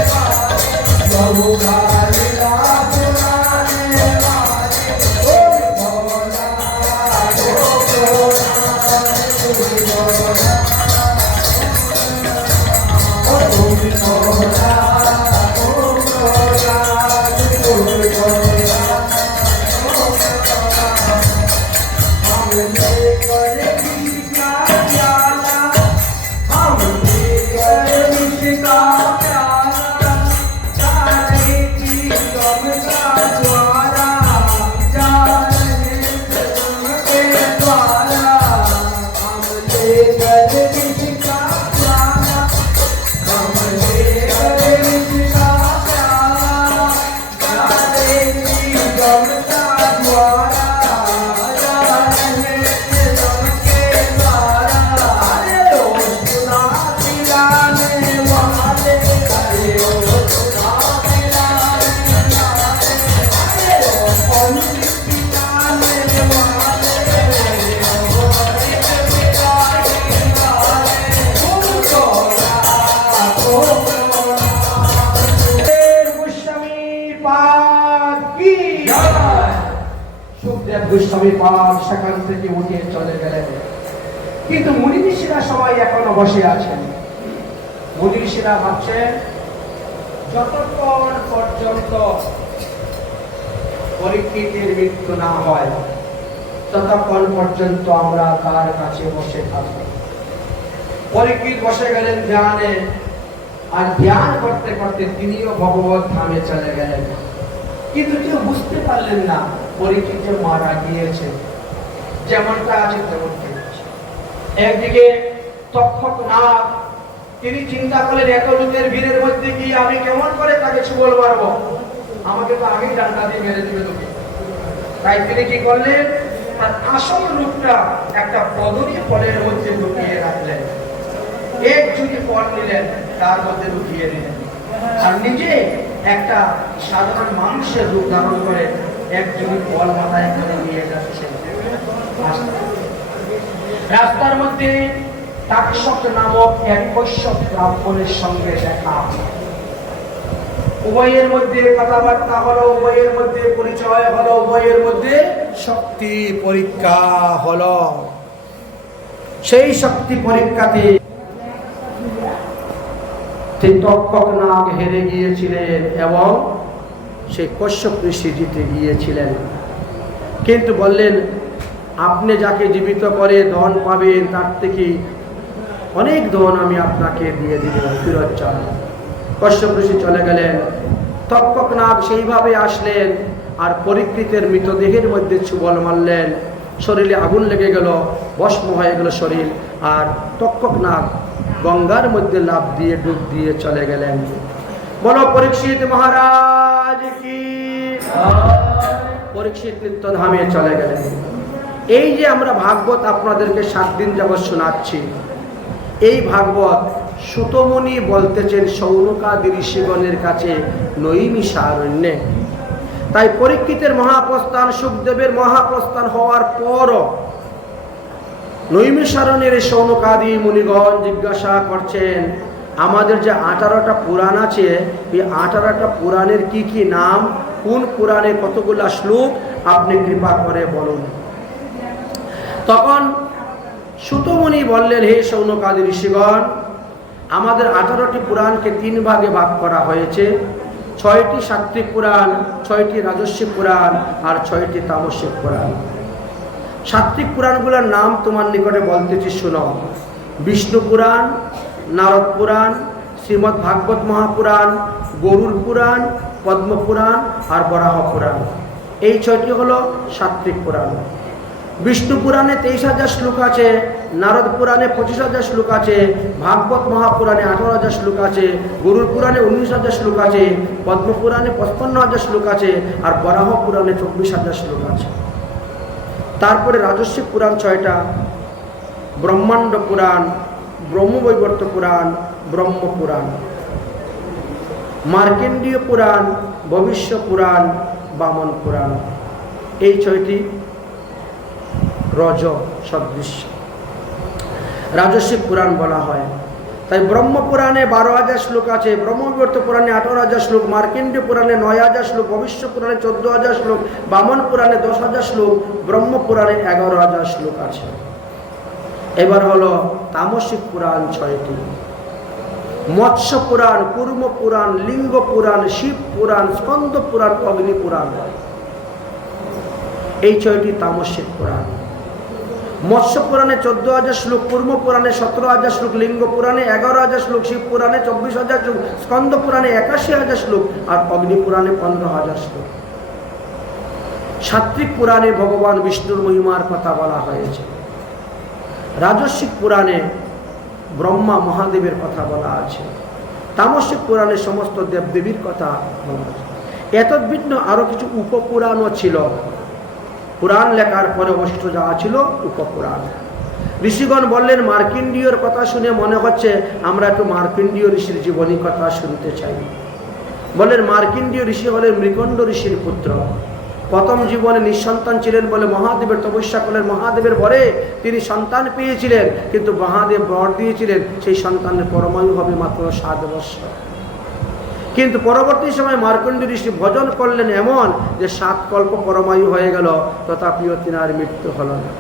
प्रभु का लीला सुनाने वाले, ओ भोला ओ भोला ओ भोला ओ भोला গোস্বামী পাল সেখান থেকে উঠে চলে গেলেন। কিন্তু মুনি ঋষিরা সবাই এখনো বসে আছেন। মুনি ঋষিরা ভাবছেন যতক্ষণ পর্যন্ত পরীক্ষিতের মৃত্যু না হয় ততক্ষণ পর্যন্ত আমরা তার কাছে বসে থাকব। পরীক্ষিত বসে গেলেন ধ্যানে, আর ধ্যান করতে করতে তিনিও ভগবত ধামে চলে গেলেন। কিন্তু কেউ বুঝতে পারলেন না পরীক্ষিত মারা গিয়েছে, যেমনটা আছে তেমনটা। একদিকে তক্ষক নাগ, তিনি চিন্তা করলেন এত লোকের ভিড়ের মধ্যে গিয়ে আমি কেমন করে তাকে ছুবল মারবো, আমাকে তো আগেই ডান্ডা দিয়ে মেরে দিবে তোকে। তাই তিনি কি করলেন, তার আসল রূপটা একটা কদরী ফলের মধ্যে লুকিয়ে রাখলেন। এক জুড়ি ফল নিলেন, তার মধ্যে লুকিয়ে দিলেন, আর নিজে একটা সাধারণ মানুষের রূপ ধারণ করে এক জুড়ি ফল মাথায় করে নিয়ে যাচ্ছে। রাস্তার মধ্যে তাক্ষক নামক এক বৈশ্যক ব্রাহ্মণের সঙ্গে দেখা। উভয়ের মধ্যে কথাবার্তা হলো, উভয়ের মধ্যে পরিচয় হলো, উভয়ের মধ্যে শক্তি পরীক্ষা হলো। সেই শক্তি পরীক্ষাতে তক্ষক নাগ হেরে গিয়েছিলেন এবং সেই কশ্যপ ঋষি জিতে গিয়েছিলেন। কিন্তু বললেন আপনি যাকে জীবিত করে ধন পাবেন তার থেকে অনেক ধন আমি আপনাকে দিয়ে দিব, ফিরত চান। কশ্যপ ঋষি চলে গেলেন। তক্ষক নাগ সেইভাবে আসলেন আর পরীক্ষিতের মৃতদেহের মধ্যে ছুবল মারলেন। শরীরে আগুন লেগে গেল, ভস্ম হয়ে গেল শরীর। আর তক্ষক নাগ গঙ্গার মধ্যে লাফ দিয়ে ডুব দিয়ে চলে গেলেন। বলো পরীক্ষিত মহারাজ কি। পরীক্ষিত নিত্যধামে চলে গেলেন। এই যে আমরা ভাগবত আপনাদেরকে 7 দিন যাবৎ শোনাচ্ছি, এই ভাগবত সুতমুনি বলতেছেন শৌনকাদি ঋষিগণের কাছে নৈমিষারণ্যে। তাই পরীক্ষিতের মহাপ্রস্থান, সুখদেবের মহাপ্রস্থান হওয়ার পরও নৈমিষারণ্যের শৌনকাদি মুনিগণ জিজ্ঞাসা করছেন আমাদের যে 18টা পুরাণ আছে, এই 18টা পুরাণের কি কি নাম, কোন পুরাণে কতগুলা শ্লোক, আপনি কৃপা করে বলুন। তখন সুতমুনি বললেন, হে শৌনকাদি ঋষিগণ, আমাদের 18টি পুরাণকে 3 ভাগে ভাগ করা হয়েছে। 6টি সাত্ত্বিক পুরাণ, 6টি রাজস্বিক পুরাণ আর 6টি তামসিক পুরাণ। সাত্ত্বিক পুরাণগুলোর নাম তোমার নিকটে বলতেছি, শোনো। বিষ্ণু পুরাণ, নারদ পুরাণ, শ্রীমদ্ ভাগবত মহাপুরাণ, গরুড় পুরাণ, পদ্ম পুরাণ আর বরাহ পুরাণ। এই 6টি হলো সাত্ত্বিক পুরাণ। বিষ্ণু পুরাণে 23,000 শ্লোক আছে, নারদ পুরাণে 25,000 শ্লোক আছে, ভাগবত মহাপুরাণে 18,000 শ্লোক আছে, গরুড় পুরাণে 19,000 শ্লোক আছে, পদ্ম পুরাণে 55,000 শ্লোক আছে আর বরাহ পুরাণে 24,000 শ্লোক আছে। তারপরে রাজস্বিক পুরাণ 6টা, ব্রহ্মাণ্ড পুরাণ, ব্রহ্মবৈবর্ত পুরাণ, ব্রহ্ম পুরাণ, মার্কেন্ডীয় পুরাণ, ভবিষ্য পুরাণ, বামন পুরাণ। এই 6টি রজ সদৃশ রাজস্বিক পুরাণ বলা হয়। তাই ব্রহ্ম পুরাণে 12,000 শ্লোক আছে, ব্রহ্মবৈবর্ত পুরাণে 18,000 শ্লোক, মার্কেন্ডীয় পুরাণে 9,000 শ্লোক, ভবিষ্য পুরাণে 14,000 শ্লোক, বামন পুরাণে 10,000 শ্লোক, ব্রহ্ম পুরাণে 11,000 শ্লোক আছে। এবার হলো তামসিক পুরাণ 6টি। মৎস্য পুরাণ, কুর্ম পুরাণ, লিঙ্গ পুরাণ, শিব পুরাণ, স্কন্দ পুরাণ, অগ্নি পুরাণ। এই 6টি তামসিক পুরাণ। মৎস্য পুরাণে 14,000 শ্লোক, কুর্ম পুরাণে 17,000 শ্লোক, লিঙ্গ পুরাণে 11,000 শ্লোক, শিব পুরাণে 24,000 শ্লোক, স্কন্দ পুরাণে 81,000 শ্লোক আর অগ্নি পুরাণে 15,000 শ্লোক। সাত্ত্বিক পুরাণে ভগবান বিষ্ণুর মহিমার কথা বলা হয়েছে। রাজস্বিক পুরাণে ব্রহ্মা মহাদেবের কথা বলা আছে। তামসিক পুরাণে সমস্ত দেবদেবীর কথা বলা আছে। এতদ ভিন্ন আরো কিছু উপপুরাণও ছিল। পুরাণ লেখার পরে অবশিষ্ট যাওয়া ছিল উপপুরাণ। ঋষিগণ বললেন, মার্কেন্ডীয়র কথা শুনে মনে হচ্ছে আমরা একটু মার্কেন্ডীয় ঋষির জীবনী কথা শুনতে চাই। বললেন, মার্কেন্ডীয় ঋষি হলেন মৃকণ্ড ঋষির পুত্র। প্রথম জীবনে নিঃসন্তান ছিলেন বলে মহাদেবের তপস্যা করলেন। মহাদেবের বরে তিনি সন্তান পেয়েছিলেন, কিন্তু মহাদেব বর দিয়েছিলেন সেই সন্তানের পরমায়ু হবে মাত্র 7 বৎসর। কিন্তু পরবর্তী সময় মার্কণ্ড ঋষি ভজন করলেন এমন যে 7 কল্প পরমায়ু হয়ে গেল, তথাপিও তিনার মৃত্যু হল না।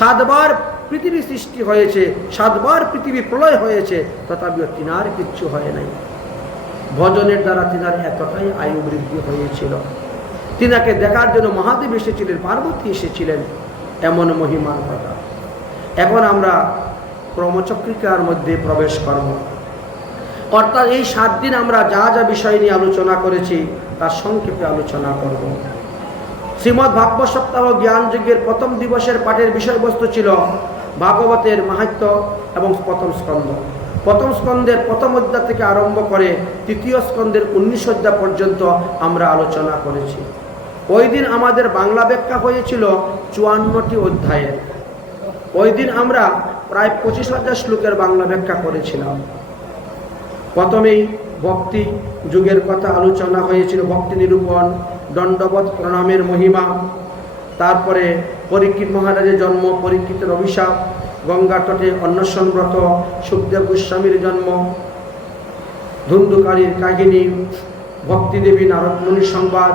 7 বার পৃথিবী সৃষ্টি হয়েছে, 7 বার পৃথিবী প্রলয় হয়েছে, তথাপিও তিনার কিচ্ছু হয় নাই। ভজনের দ্বারা তিনার এতটাই আয়ু বৃদ্ধি হয়েছিল। তিনাকে দেখার জন্য মহাদেব এসেছিলেন, পার্বতী এসেছিলেন, এমন মহিমার কথা। এখন আমরা ক্রমচক্রিকার মধ্যে প্রবেশ করব। অর্থাৎ এই 7 দিন আমরা যা যা বিষয় নিয়ে আলোচনা করেছি তার সংক্ষেপে আলোচনা করব। শ্রীমদ্ ভাগবত সপ্তাহ জ্ঞান যজ্ঞের প্রথম দিবসের পাঠের বিষয়বস্তু ছিল ভাগবতের মাহাত্ম্য এবং প্রথম স্কন্ধ। প্রথম স্কন্ধের প্রথম অধ্যায় থেকে আরম্ভ করে তৃতীয় স্কন্ধের 19 অধ্যায় পর্যন্ত আমরা আলোচনা করেছি। ওই দিন আমাদের বাংলা ব্যাখ্যা হয়েছিল 54টি অধ্যায়ের। ওই দিন আমরা প্রায় 25,000 শ্লোকের বাংলা ব্যাখ্যা করেছিলাম। প্রথমেই ভক্তি যুগের কথা আলোচনা হয়েছিল, ভক্তি নিরূপণ, দণ্ডবত প্রণামের মহিমা, তারপরে পরীক্ষিত মহারাজের জন্ম, পরীক্ষিতের অভিশাপ, গঙ্গা তটে অন্বেষণ ব্রত, সুখদেব গোস্বামীর জন্ম, ধুন্ধুকারীর কাহিনী, ভক্তিদেবী নারদ মুনির সংবাদ,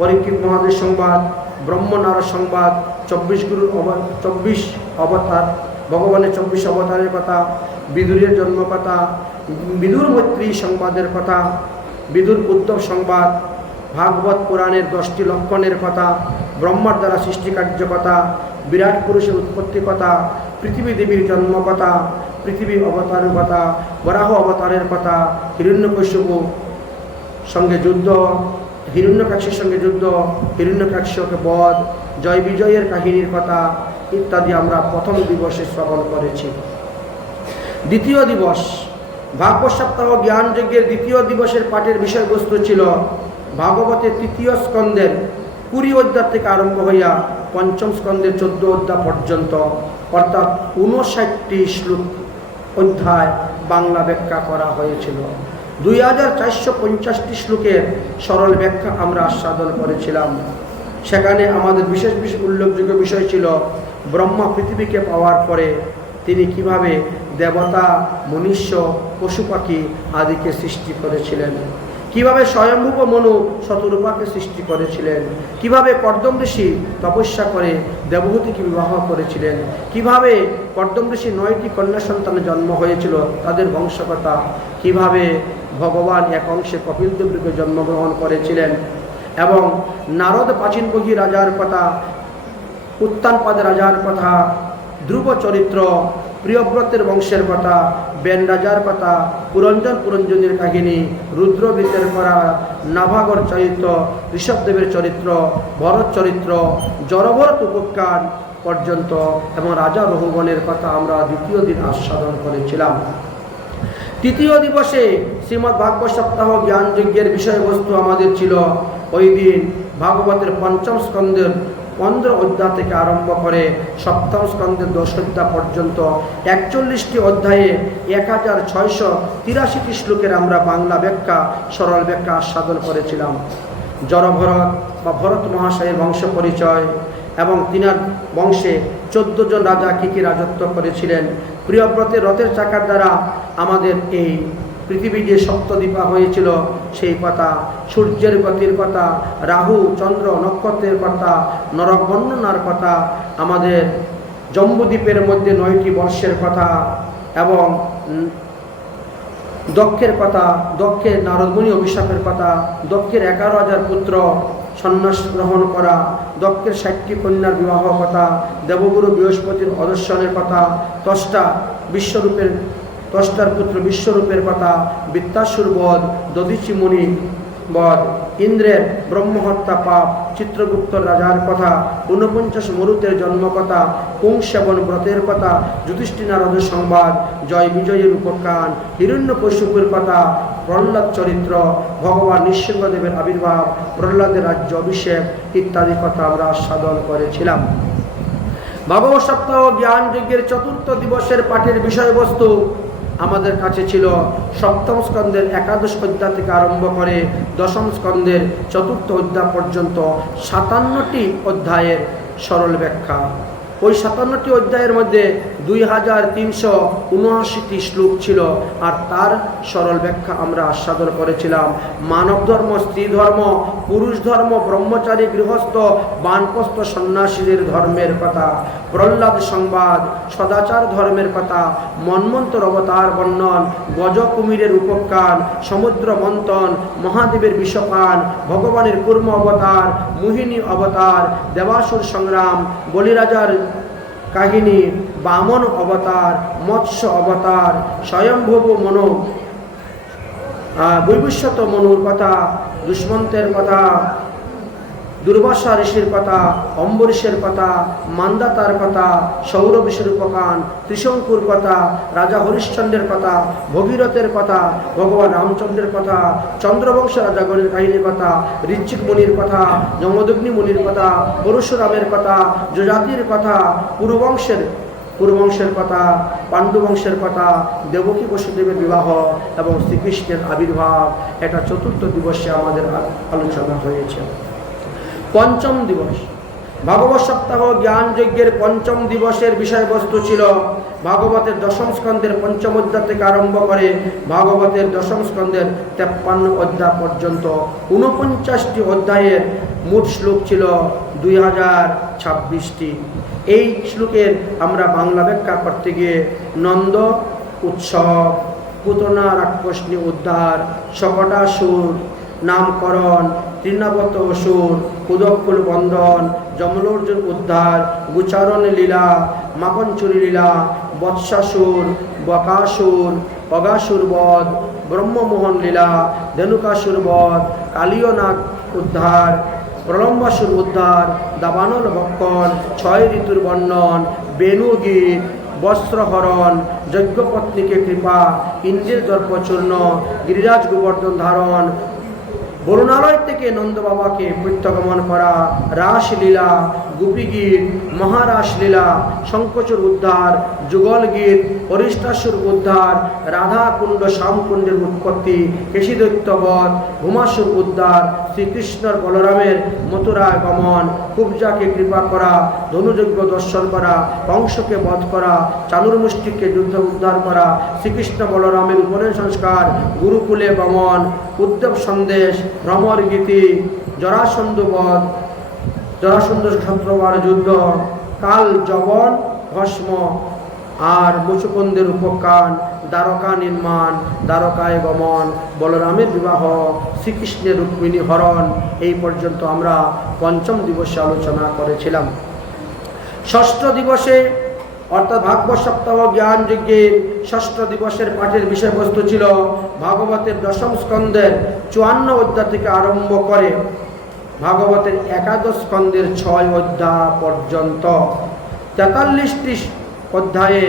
পরীক্ষিত মহাদেব সংবাদ, ব্রহ্মনারদ সংবাদ, 24 অবতার, ভগবানের 24 অবতারের কথা, বিদুরের জন্ম কথা, বিদুর মৈত্রী সংবাদের কথা, বিদুর উদ্ধব সংবাদ, ভাগবত পুরাণের 10টি লক্ষণের কথা, ব্রহ্মার দ্বারা সৃষ্টিকার্য কথা, বিরাট পুরুষের উৎপত্তি কথা, পৃথিবী দেবীর জন্ম কথা, পৃথিবী অবতারের কথা, বরাহ অবতারের কথা, হিরণ্যকশ্যপু সঙ্গে যুদ্ধ, হিরণ্যকাক্ষের সঙ্গে যুদ্ধ, হিরণ্যকাক্ষকে বধ, জয় বিজয়ের কাহিনীর কথা ইত্যাদি আমরা প্রথম দিবসে শ্রবণ করেছি। দ্বিতীয় দিবস ভাগবত সপ্তাহ জ্ঞান যজ্ঞের দ্বিতীয় দিবসের পাঠের বিষয়বস্তু ছিল ভাগবতের 3য় স্কন্ধের 20 অধ্যায় থেকে আরম্ভ হইয়া 5ম স্কন্ধের 14 অধ্যায় পর্যন্ত, অর্থাৎ 59টি শ্লোক অধ্যায় বাংলা ব্যাখ্যা করা হয়েছিল। 2450টি শ্লোকের সরল ব্যাখ্যা আমরা আস্বাদন করেছিলাম। সেখানে আমাদের বিশেষ বিশেষ উল্লেখযোগ্য বিষয় ছিল ব্রহ্মা পৃথিবীকে পাওয়ার পরে তিনি কিভাবে দেবতা, মনুষ্য, পশু পাখি আদিকে সৃষ্টি করেছিলেন। কিভাবে স্বয়ম্ভূব মনু শতরূপাকে সৃষ্টি করেছিলেন, কিভাবে কর্দম ঋষি তপস্যা করে দেবহূতিকে বিবাহ করেছিলেন, কিভাবে কর্দম ঋষি 9টি কন্যা সন্তানের জন্ম হয়েছিল তাদের বংশকথা, কিভাবে ভগবান এক অংশে কপিলদেব রূপে জন্মগ্রহণ করেছিলেন, এবং নারদ প্রাচীনভোগী রাজার কথা, উত্তানপাদ রাজার কথা, ধ্রুব চরিত্র, প্রিয়ব্রতের বংশের কথা, বেন রাজার কথা, পুরঞ্জনের কাহিনী, রুদ্রবীতের করা, নাভাগর চরিত্র, ঋষভদেবের চরিত্র, ভরত চরিত্র, জড়ভরত উপাখ্যান পর্যন্ত এবং রাজা রঘুগণের কথা আমরা দ্বিতীয় দিন আস্বাদন করেছিলাম। তৃতীয় দিবসে শ্রীমদ্ ভাগবত সপ্তাহ জ্ঞান যজ্ঞের বিষয়বস্তু আমাদের ছিল ওই দিন ভাগবতের পঞ্চম স্কন্ধের 15 অধ্যায় থেকে আরম্ভ করে সপ্তম স্কন্ধের 10 অধ্যায় পর্যন্ত 41টি অধ্যায়ে 1683টি শ্লোকের আমরা বাংলা ব্যাখ্যা, সরল ব্যাখ্যা আস্বাদন করেছিলাম। জড়ভরত বা ভরত মহাশয়ের বংশ পরিচয় এবং তিনার বংশে 14 জন রাজা কী কী রাজত্ব করেছিলেন, প্রিয়ব্রতের রথের চাকার দ্বারা আমাদের এই পৃথিবী যে সপ্তদ্বীপা হয়েছিল সেই কথা, সূর্যের গতির কথা, রাহু চন্দ্র নক্ষত্রের কথা, নরক বর্ণনার কথা, আমাদের জম্বুদ্বীপের মধ্যে 9টি বর্ষের কথা এবং দক্ষের কথা, দক্ষের নারদমুনি অভিশাপের কথা, দক্ষের 11,000 পুত্র সন্ন্যাস গ্রহণ করা, দক্ষের 60টি কন্যার বিবাহ কথা, দেবগুরু বৃহস্পতির অদর্শনের কথা, ত্বষ্টার পুত্র বিশ্বরূপের কথা, বৃত্তাসুর বধ, দধিচি মুনি বধ, ইন্দ্রের ব্রহ্মহত্যা পাপ, চিত্রগুপ্ত রাজার কথা, 49 মরুতের জন্ম কথা, পুংসেবন ব্রতের কথা, যুধিষ্ঠির নারদের সংবাদ, জয় বিজয়ের উপাখ্যান, হিরণ্যকশিপুর কথা, প্রহ্লাদ চরিত্র, ভগবান নৃসিংহদেবের আবির্ভাব, প্রহ্লাদের রাজ্য অভিষেক ইত্যাদি কথা আমরা আস্বাদন করেছিলাম। ভাগবত সপ্তাহ জ্ঞান যজ্ঞের 4র্থ দিবসের পাঠের বিষয়বস্তু আমাদের কাছে ছিল সপ্তম স্কন্ধের 11 অধ্যায় থেকে আরম্ভ করে 10ম স্কন্ধের 4র্থ অধ্যায় পর্যন্ত 57টি অধ্যায়ের সরল ব্যাখ্যা। ওই 57টি অধ্যায়ের মধ্যে 2379টি শ্লোক ছিল আর তার সরল ব্যাখ্যা আমরা আস্বাদন করেছিলাম। মানব ধর্ম, স্ত্রী ধর্ম, পুরুষ ধর্ম, ব্রহ্মচারী, গৃহস্থ, বানপ্রস্থ সন্ন্যাসীদের ধর্মের কথা, প্রহ্লাদ সংবাদ, সদাচার ধর্মের কথা, মন্বন্তর অবতার বর্ণন, গজ কুমিরের উপাখ্যান, সমুদ্র মন্থন, মহাদেবের বিষপান, ভগবানের কুর্ম অবতার, মোহিনী অবতার, দেবাসুর সংগ্রাম, বলিরাজার কাহিনী, বামন অবতার, মৎস্য অবতার, স্বয়ম্ভূব মনু, বৈবস্বত মনুর কথা, দুষ্মন্তের কথা, দুর্বাসা ঋষির কথা, অম্বরীশের কথা, মান্দাতার কথা, সৌরবিশের উপাখ্যান, ত্রিশঙ্কুর কথা, রাজা হরিশ্চন্দ্রের কথা, ভগীরথের কথা, ভগবান রামচন্দ্রের কথা, চন্দ্রবংশ রাজাগণের কাহিনীর কথা, ঋচিক মুনির কথা, যমদগ্নি মুনির কথা, পরশুরামের কথা, যজাতির কথা, পুরুবংশের কথা, পাণ্ডুবংশের কথা, দেবকী বসুদেবের বিবাহ এবং শ্রীকৃষ্ণের আবির্ভাব, এটা 4র্থ দিবসে আমাদের আলোচনা হয়েছে। পঞ্চম দিবস ভাগবত সপ্তাহ জ্ঞান যজ্ঞের 5ম দিবসের বিষয়বস্তু ছিল ভাগবতের 10ম স্কন্ধের 5ম অধ্যায় থেকে আরম্ভ করে ভাগবতের 10ম স্কন্ধের 53 অধ্যায় পর্যন্ত 49টি অধ্যায়ের মোট শ্লোক ছিল 2026টি। এই শ্লোকের আমরা বাংলা ব্যাখ্যা করতে গিয়ে নন্দ উৎসব, পুতনা রাক্ষসনী উদ্ধার, শকটাসুর নামকরণ, তৃণাবত অসুর, উদকুল বন্ধন, যমলোর্জুন উদ্ধার, গুচারণ লীলা, মাকনচুরি লীলা, বৎসাসুর, বকাসুর, অগাসুর বধ, ব্রহ্মমোহন লীলা, ধেনুকাসুর বধ, কালীয়নাগ উদ্ধার, প্রলম্বাসুর উদ্ধার, দাবানল ভক্ষণ, 6 ঋতুর বর্ণন, বেণুগীত, বস্ত্রহরণ, যজ্ঞপত্নীকে কৃপা, ইন্দ্রের দর্পচূর্ণ, গিরিরাজ গোবর্ধন ধারণ, বরুণালয় থেকে নন্দ বাবাকে প্রত্যাগমন করা, রাসলীলা, গোপী গীত, মহারাস লীলা, শঙ্কচুর উদ্ধার, যুগল গীত, হরিষ্টাসুর উদ্ধার, রাধাকুণ্ড শ্যামকুণ্ডের উৎপত্তি, কেশিদৈত্যবধ, ভূমাসুর উদ্ধার, শ্রীকৃষ্ণর বলরামের মথুরায় গমন, কুব্জাকে কৃপা করা, ধনুযজ্ঞ দর্শন করা, কংসকে বধ করা, চানুর্মুষ্টিকে যুদ্ধ উদ্ধার করা, শ্রীকৃষ্ণ বলরামের উপনয়ন সংস্কার, গুরুকুলে গমন, উদ্ধব সন্দেশ, ভ্রমর গীতি, জরাসন্ধ বধ, জরাসন্ধ শত্রুবার যুদ্ধ, কাল যবন ভস্ম আর মুচুকুন্দের উপকান, দ্বারকা নির্মাণ, দ্বারকায় গমন, বলরামের বিবাহ, শ্রীকৃষ্ণের রুক্মিণী হরণ, এই পর্যন্ত আমরা পঞ্চম দিবসে আলোচনা করেছিলাম। ষষ্ঠ দিবসে অর্থাৎ ভাগবত সপ্তাহ জ্ঞান যজ্ঞের ষষ্ঠ দিবসের পাঠের বিষয়বস্তু ছিল ভাগবতের দশম স্কন্ধের 54 অধ্যায় থেকে আরম্ভ করে ভাগবতের একাদশ স্কন্ধের 6 অধ্যায় পর্যন্ত 43টি অধ্যায়ে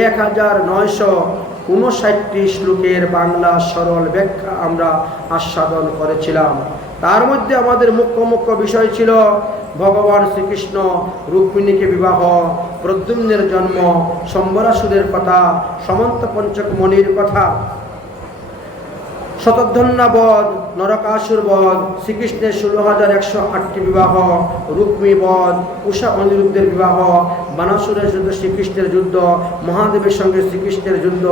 1959টি শ্লোকের বাংলা সরল ব্যাখ্যা আমরা আস্বাদন করেছিলাম। তার মধ্যে আমাদের মুখ্য বিষয় ছিল ভগবান শ্রীকৃষ্ণ রুক্মিণীকে বিবাহ, প্রদ্যুম্নের জন্ম, সম্বরাসুরের কথা, সমন্ত পঞ্চক মণির কথা, শতধন্যা বধ, নরকাসুর বধ, শ্রীকৃষ্ণের 16,108টি বিবাহ, রুক্মী বধ, উষা অনিরুদ্ধের বিবাহ, বানাসুরের যুদ্ধ, শ্রীকৃষ্ণের যুদ্ধ, মহাদেবের সঙ্গে শ্রীকৃষ্ণের যুদ্ধ,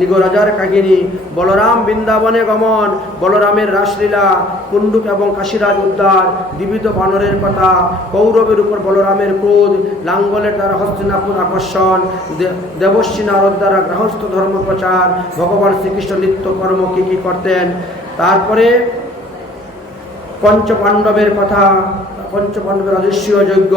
নিগরাজার কাহিনী, বলরাম বৃন্দাবনে গমন, বলরামের রাসলীলা, কুণ্ডুক এবং কাশীরাজ উদ্ধার, দ্বিবিধ বানরের কথা, কৌরবের উপর বলরামের ক্রোধ, লাঙ্গলের দ্বারা হস্তিনাপুর আকর্ষণ, দেবশ্রী নারদ দ্বারা গৃহস্থ ধর্ম প্রচার, ভগবান শ্রীকৃষ্ণ নিত্যকর্ম কি করতেন। তারপরে পঞ্চপাণ্ডবের কথা, পঞ্চপাণ্ডবের রাজস্বীয় যজ্ঞ,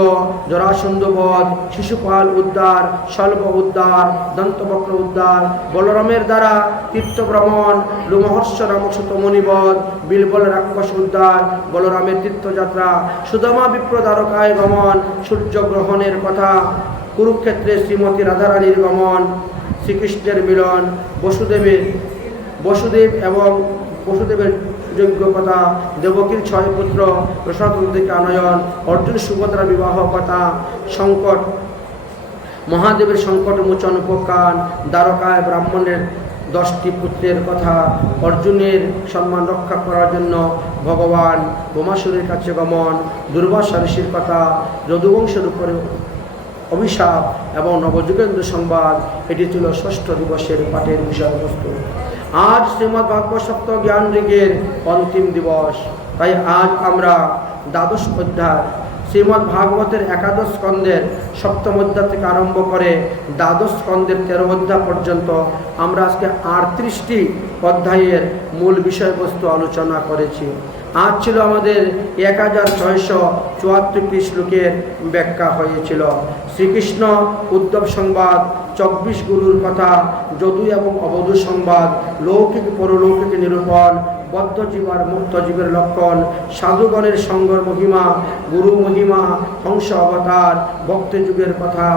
জরাসন্ধ বধ, শিশুপাল উদ্ধার, শল্ভ উদ্ধার, দন্তবক্র উদ্ধার, বলরামের দ্বারা তীর্থভ্রমণ, লোমহর্ষ নামক সুতমণিবধ, বিলবল রাক্ষস উদ্ধার, বলরামের তীর্থযাত্রা, সুদামা বিপ্র দ্বারকায় গমন, সূর্যগ্রহণের কথা, কুরুক্ষেত্রে শ্রীমতী রাধারানীর গমন, শ্রীকৃষ্ণের মিলন, বসুদেব এবং বসুদেবের যজ্ঞ কথা, দেবকীর 6 পুত্র প্রসাদ থেকে আনয়ন, অর্জুন সুভদ্রা বিবাহ কথা, সংকট, মহাদেবের সংকট মোচন উপকান, দ্বারকায় ব্রাহ্মণের 10টি পুত্রের কথা, অর্জুনের সম্মান রক্ষা করার জন্য ভগবান বোমাসুরের কাছে গমন, দুর্বাসা ঋষির কথা, যদুবংশের উপরে অভিশাপ এবং নবযুগেন্দ্র সংবাদ। এটি ছিল ষষ্ঠ দিবসের পাঠের বিষয়বস্তু। আজ শ্রীমদ্ ভাগবত সপ্তাহ জ্ঞান যজ্ঞের অন্তিম দিবস, তাই আজ আমরা দ্বাদশ অধ্যায় শ্রীমদ্ ভাগবতের একাদশ স্কন্ধের 7ম অধ্যায় থেকে আরম্ভ করে দ্বাদশ স্কন্ধের 13 অধ্যায় পর্যন্ত আমরা আজকে 38টি অধ্যায়ের মূল বিষয়বস্তু আলোচনা করেছি। আজ ছিল আমাদের 1674টি শ্লোকের ব্যাখ্যা হয়েছিল। শ্রীকৃষ্ণ উদ্ধব সংবাদ, 24 গুরুর কথা, যদু এবং অবধূ সংবাদ, লৌকিক পরলৌকিক নিরূপণ, বদ্ধ জীব আর মুক্ত জীবের লক্ষণ, সাধুগণের সঙ্গর মহিমা, গুরু মহিমা, হংস অবতার, ভক্তি যুগের কথা,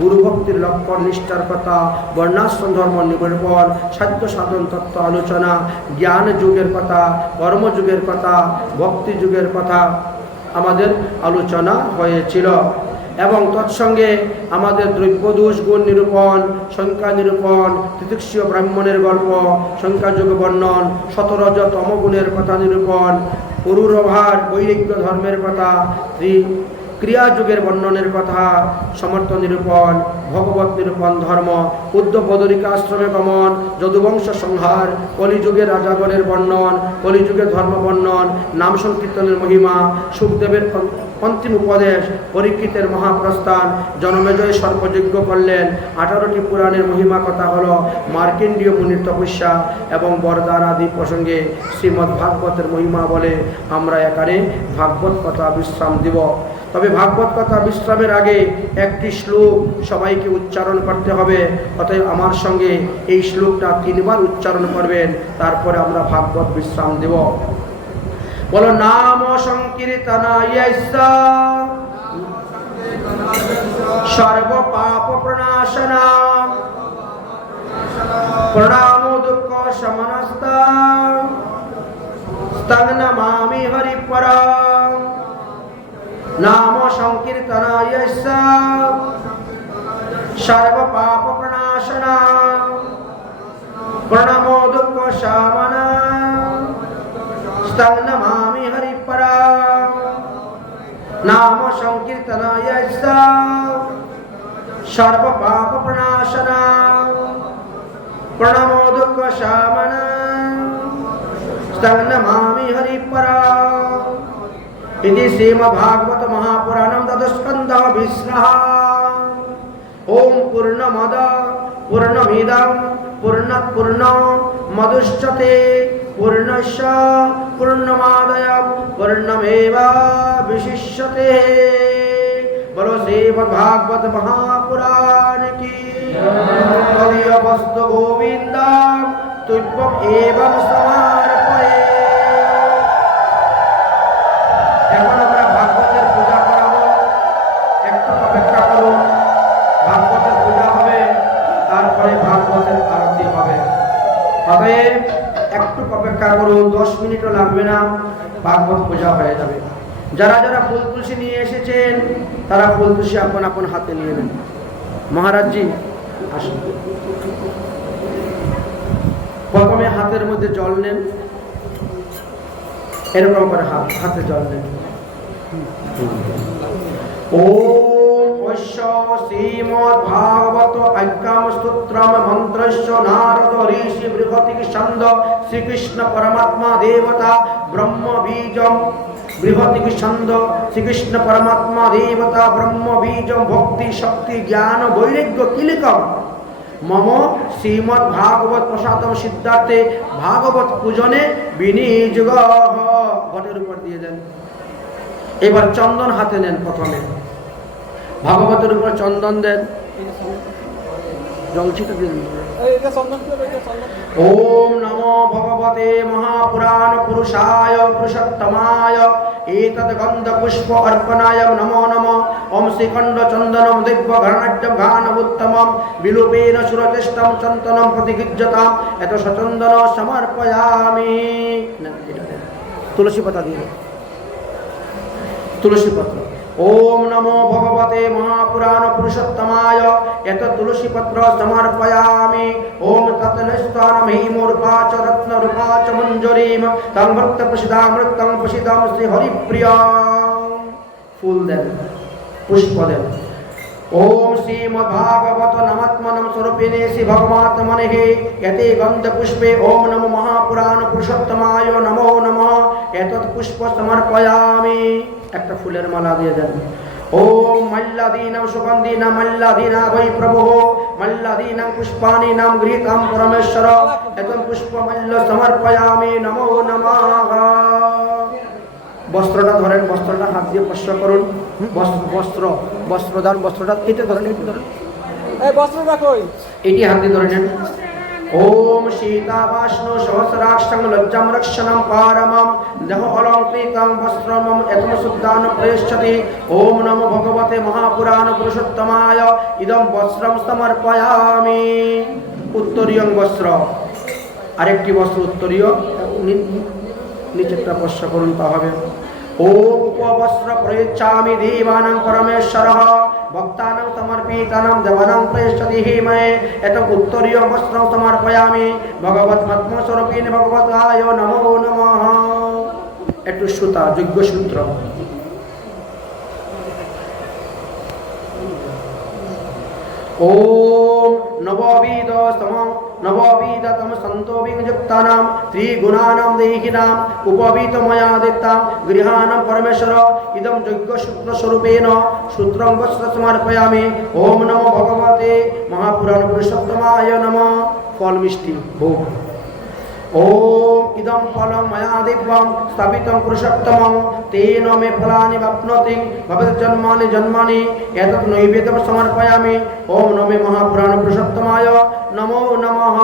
গুরু ভক্তির লক্ষণ নিষ্ঠার কথা, বর্ণাশ্রম ধর্ম নিরূপণ, সাধ্য সাধন তত্ত্ব আলোচনা, জ্ঞান যুগের কথা, কর্মযুগের কথা, ভক্তি যুগের কথা আমাদের আলোচনা হয়েছিল। এবং তৎসঙ্গে আমাদের দ্রব্যদোষ গুণ নিরূপণ, সংখ্যা নিরূপণ, তিতিক্ষীয় ব্রাহ্মণের গল্প, সংখ্যাযোগ বর্ণন, শতরজ তমগুণের কথা নিরূপণ, পুরুরভার বৈরাগ্য ধর্মের কথা, ক্রিয়াযুগের বর্ণনের কথা, সমর্থ নিরূপণ, ভগবত নিরূপণ ধর্ম, উদ্ধব বদরিকা আশ্রমে গমন, যদুবংশ সংহার, কলিযুগের রাজাগণের বর্ণন, কলিযুগের ধর্ম বর্ণন, নাম সংকীর্তনের মহিমা, সুখদেবের অন্তিম উপদেশ, পরীক্ষিতের মহাপ্রস্থান, জনমেজয় সর্পযজ্ঞ করলেন, 18টি পুরাণের মহিমা কথা হলো মার্কেন্ডীয় মুনির তপস্যা এবং বরদার আদি প্রসঙ্গে শ্রীমদ্ ভাগবতের মহিমা বলে আমরা এখানে ভাগবত কথা বিশ্রাম দিব। তবে ভাগবত কথা বিশ্রামের আগে একটি শ্লোক সবাইকে উচ্চারণ করতে হবে। অতএব আমার সঙ্গে এই শ্লোকটা 3 বার উচ্চারণ করবেন, তারপরে আমরা ভাগবত বিশ্রাম দেব। বলো নাম সংকীর্তনায় সর্ব পাপ প্রণাশনা প্রণামো দুঃখ শমনস্তা স্তং নমামি হরিপরম। নাম সংকীর্তনায় সর্ব পাপ প্রণাশনা প্রণমো দুঃখ শামনা স্তং নমামি হরিপরা নাম সংকীর্তনায় সর্ব পাপ প্রণাশনা প্রণমো দুঃখ শামনা স্তং নমামি হরিপরা इति श्रीमद्भागवत महापुराणं दशस्कन्धः विष्णुः ओम पूर्णमद पूर्णमिदं पूर्णात् पूर्णमुदच्यते पूर्णस्य पूर्णमादाय पूर्णमेवावशिष्यते। बोलो श्रीमद्भागवत महापुराण की जय। वस्तु गोविंदं तुभ्यम् एवं समर्पये। এখন আমরা ভাগবতের পূজা করাবো, একটু অপেক্ষা করুন। ভাগবতের পূজা হবে, তারপরে ভাগবতের আরতি হবে। অতএব একটু অপেক্ষা করুন, 10 মিনিটও লাগবে না, ভাগবত পূজা হয়ে যাবে। যারা যারা ফুল তুলসী নিয়ে এসেছেন তারা ফুল তুলসী আপন আপন হাতে নিয়ে নেন। মহারাজজি আসুন। প্রথমে হাতের মধ্যে জল নেন, এরকম করে হাতে জল নেন। ओम श्रीमद्भागवत ऐक्यम स्तोत्रम मंत्रस्य नारद ऋषि बृहति छंद श्री कृष्ण परमात्मा देवता ब्रह्म बीजम बृहति छंद श्री कृष्ण परमात्मा देवता ब्रह्म बीजम भक्ति शक्ति ज्ञान वैराग्य किलिकम मम श्रीमद्भागवत प्रसादम सिद्धार्थे भागवत पूजने विनियोग। घटेर ऊपर दिए दें। এবার চন্দন হাতে নেন। প্রথমে ভাগবতের উপর চন্দন দেন, জল ছিটা দিন। ওম নমো ভগবতে মহাপুরাণ পুরুষায় পুরুষোত্তমায় এতদ গন্ধ পুষ্প অর্পণায় নমো নমঃ। ওম শ্রীখণ্ড চন্দনম দিব্য ঘর্ণাঢ্যম ঘানবুত্তমম বিলোপেন সুরচেষ্টম চন্দনম প্রতিগৃহ্যতাম এত সচন্দন সমর্পয়ামি। তুলসী পাতা দিয়ে तुलसी पत्र। ओम नमो भगवते महापुराण पुरुषोत्तमाय एत तुलसी पत्र समर्पयामि। ओम तत्नस्तानम हिमोर्पाच रत्नरूपाच मंजरीम तम भक्त प्रसिदामृतं प्रसिदं श्री हरिप्रिया। फूल देन, पुष्प देन। ओम श्रीमद्भागवत नमात्मनं स्वरूपिणे श्री भगवात्मने यते गंध पुष्पे ओम नमो महापुराण पुरुषोत्तमाय नमो नमः एतत् पुष्प समर्पयामि। একটা ফুলের মালা দিয়ে দেন। ओम मल्लादीनां सुगंधीनां मल्लादीना वै प्रभुः मल्लादीनां पुष्पाणीनां गृहीतां परमेश्वर एतं पुष्पमल्ल समर्पयामि नमो नमः। বস্ত্রটা ধরেন, বস্ত্রটা হাত দিয়ে স্পর্শ করুন। বস্ত্রদান, বস্ত্রটা এটা ধরেন, এটা ধরেন। এই বস্ত্রটা কই? এটি হাত দিয়ে ধরে নেন। ओम सीतावाष्णो सहस्राक्षं लज्जां रक्षणं पारमं देह अलंकृतं वस्त्रमं एतं शुद्धान् प्रेष्यति। ओम नमो भगवते महापुराण पुरुषोत्तमाय इदं वस्त्रं समर्पयामि। उत्तरीयं वस्त्र, আরেকটি বস্ত্র উত্তরীয়, নিচেরটা স্পর্শ করুন, তা হবে। ओम उपवस्त्र प्रयच्छामि देवानां परमेश्वरः भक्तानां समर्पितानां देवानां प्रेष्यति हिमये एतम् उत्तरीयं वस्त्रं समर्पयामि भगवत्पद्मस्वरूपिणे भगवताय नमो नमः। একটু সুতা, যোগ্য সূত্র। ओम नवविधतम संतोभियुक्तानां त्रिगुणानां देहिनां उपवीतमया दत्तां गृहाणां परमेश्वर इदं यज्ञसूत्रस्वरूपेण सूत्रं वस्त्र समर्पयामि। ओम नमो भगवते महापुराण पुरुषोत्तमाय नमः। फल मिष्टि भोग। ओम इदं फलं मया दिव्यं स्थापितं पुरुषोत्तमं तेन मे फलानि वाप्नोति भवेत् जन्मानि जन्मानि एतत् नैवेद्यं समर्पयामि। ओम नमो महापुराण पुरुषोत्तमाय नमो नमः।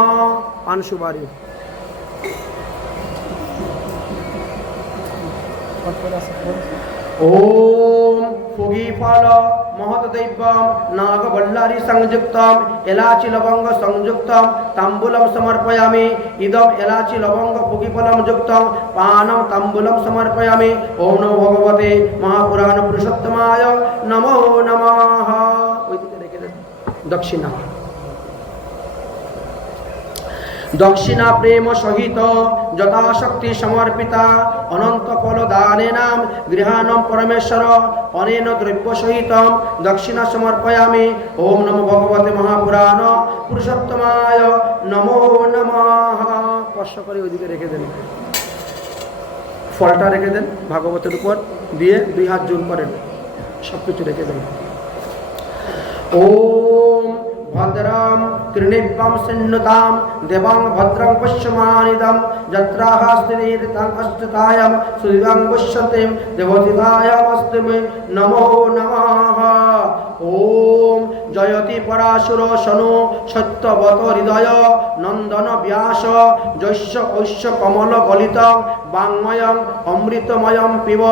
पान सुपारी। ओम ফুগি ফল মহৎ দৈব্যম নাগবল্লারি সংযুক্তম এলাচি লবঙ্গ সংযুক্তম তাম্বুলম সমর্পয়ামি ইদম এলাচি লবঙ্গ ফুগি ফলম যুক্তম পানম তাম্বুলম সমর্পয়ামি ওম নমো ভগবতে মহাপুরাণ পুরুষোত্তমায় নমো নমঃ। ওইদিকে রেখে দেন দক্ষিণা। দক্ষিণা প্রেম সহিত যথাশক্তি সমর্পিতা অনন্ত ফল দানেনাম গৃহাণম পরমেশ্বর অনেন দ্রব্য সহিত দক্ষিণা সমর্পয়ামি ওম নমো ভগবতে মহাপুরাণ পুরুষোত্তমায় নমো নমঃ। স্পর্শ করে ওইদিকে রেখে দেন, ফলটা রেখে দেন ভাগবতের উপর দিয়ে 2 হাত জোর করেন, সব কিছু রেখে দেন। ওম ভদ্রম কৃণিব্বম সিন্নুতাম দেবং ভদ্রং পশ্যমানিদম যত্রাহ স্থিতিরিতং অষ্টতায়ম সুদিবং পশ্যতিম দেবতিতায়মস্তুমে নমো নমঃ। ওম জয়তি পরাশুর শনু সত্যবত হৃদয় নন্দন ব্যাস যস্য ঐশ্য কমল গলিত বাংময়ং অমৃতময়ং পিব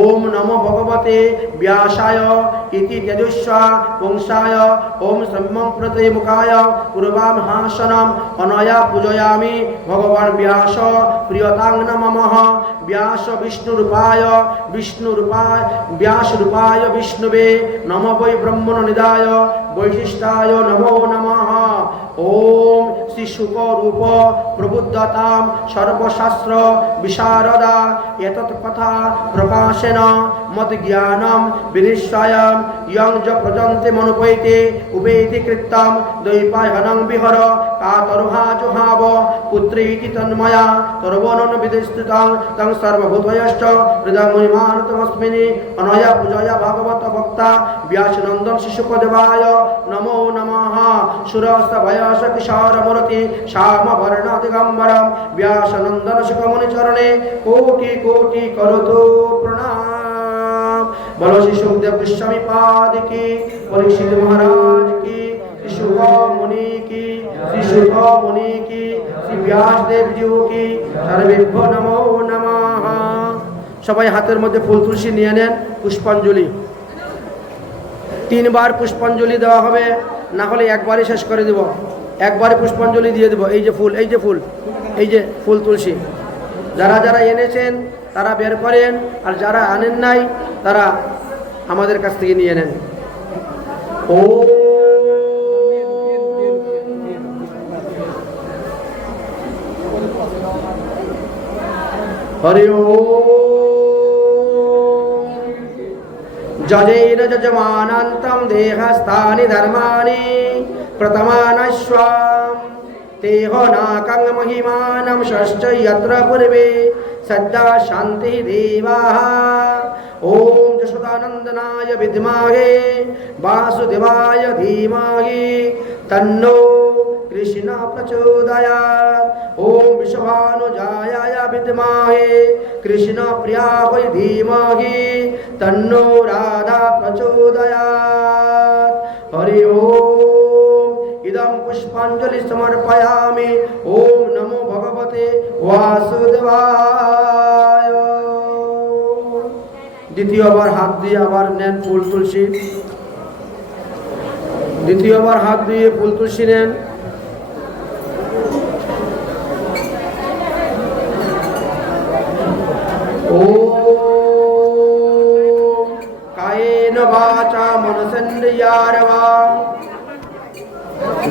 ওম নমো ভগবতে ব্যাসায় ইতি তেজস্বা পুংসায় ওম সম্যং প্রতি মুখায় পূর্বামহাসনম অনয়া পূজয়ামি ভগবান ব্যাস প্রিয়তাং নমঃ। ব্যাস বিষ্ণুরূপায় ব্যাসরূপায় বিষ্ণুবে নমো বৈ ব্রহ্মণ নিদায় বৈশিষ্ট্যায় নমো নমঃ। ওম শ্রী শুক রূপ প্রবুদ্ধতাম সর্বশাস্ত্র বিশারদা এতৎ কথা প্রকাশেন মদ জ্ঞানম বিনিশ্চয়ম ইয়ং য প্রজন্তে মনুপৈতে উবেতি কৃত্যম দৈপায়নং বিহর কাতরুহা জুহাব পুত্রীতি তন্ময়া তর্বনন বিদিষ্টং তং সর্বভূতয়শ্চ হৃদয়মহিমানতমস্মিনি অনয়া পূজয়া ভাগবত ভক্তা ব্যাসনন্দন শিশুকদেবায় নমো নমঃ। সুরস ভয়স কিশোর মূর্তি শ্যাম বর্ণ দিগম্বরম ব্যাসনন্দন সুখমুনি চরণে কোটি কোটি করতো প্রণাম। বলো শ্রী সুখদেব গোস্বামী পাদ কি, পরীক্ষিত মহারাজ কি, শ্রী শুক মুনি কি, শ্রী শুক মুনি কি, শ্রী ব্যাসদেব জিউ কি, সর্বেভ্যো নমো নমঃ। সবাই হাতের মধ্যে ফুল তুলসী নিয়ে নেন, পুষ্পাঞ্জলি 3 বার পুষ্পাঞ্জলি দেওয়া হবে, না হলে একবারই শেষ করে দেব, একবারে পুষ্পাঞ্জলি দিয়ে দেব। এই যে ফুল, এই যে ফুল, এই যে ফুল তুলসী, যারা যারা এনেছেন তারা বের করেন, আর যারা আনেন নাই তারা আমাদের কাছ থেকে নিয়ে নেন। ও হরি ওম যজেন যজমানান্তম দেহস্থানি ধর্মানি প্রতমানস্বাম তেহ নাকং মহিমানম ষষ্ঠ যত্র পূর্বে সদ্যা শান্তি দেবাঃ। ওম যশোদানন্দনায় বিদ্মহে বাসুদেবায় ধীমহি তন্নো কৃষ্ণ প্রচোদয়াৎ। ওম বিশ্বভানুজায় বিদ্মহে কৃষ্ণ প্রিয়ায় ধীমহি তন্নো রাধা প্রচোদয়াৎ। হরি ওম ইদম পুষ্পাঞ্জলি সমর্পয়ামি ওম নমো ভগবতে বাসুদেবায়। দ্বিতীয়বার হাত দিয়ে আবার নেন ফুল তুলসী, দ্বিতীয়বার হাত দিয়ে ফুল তুলসী নেন। ওম কায়েন বাচা মনসেন্দ্রিয়ার্বা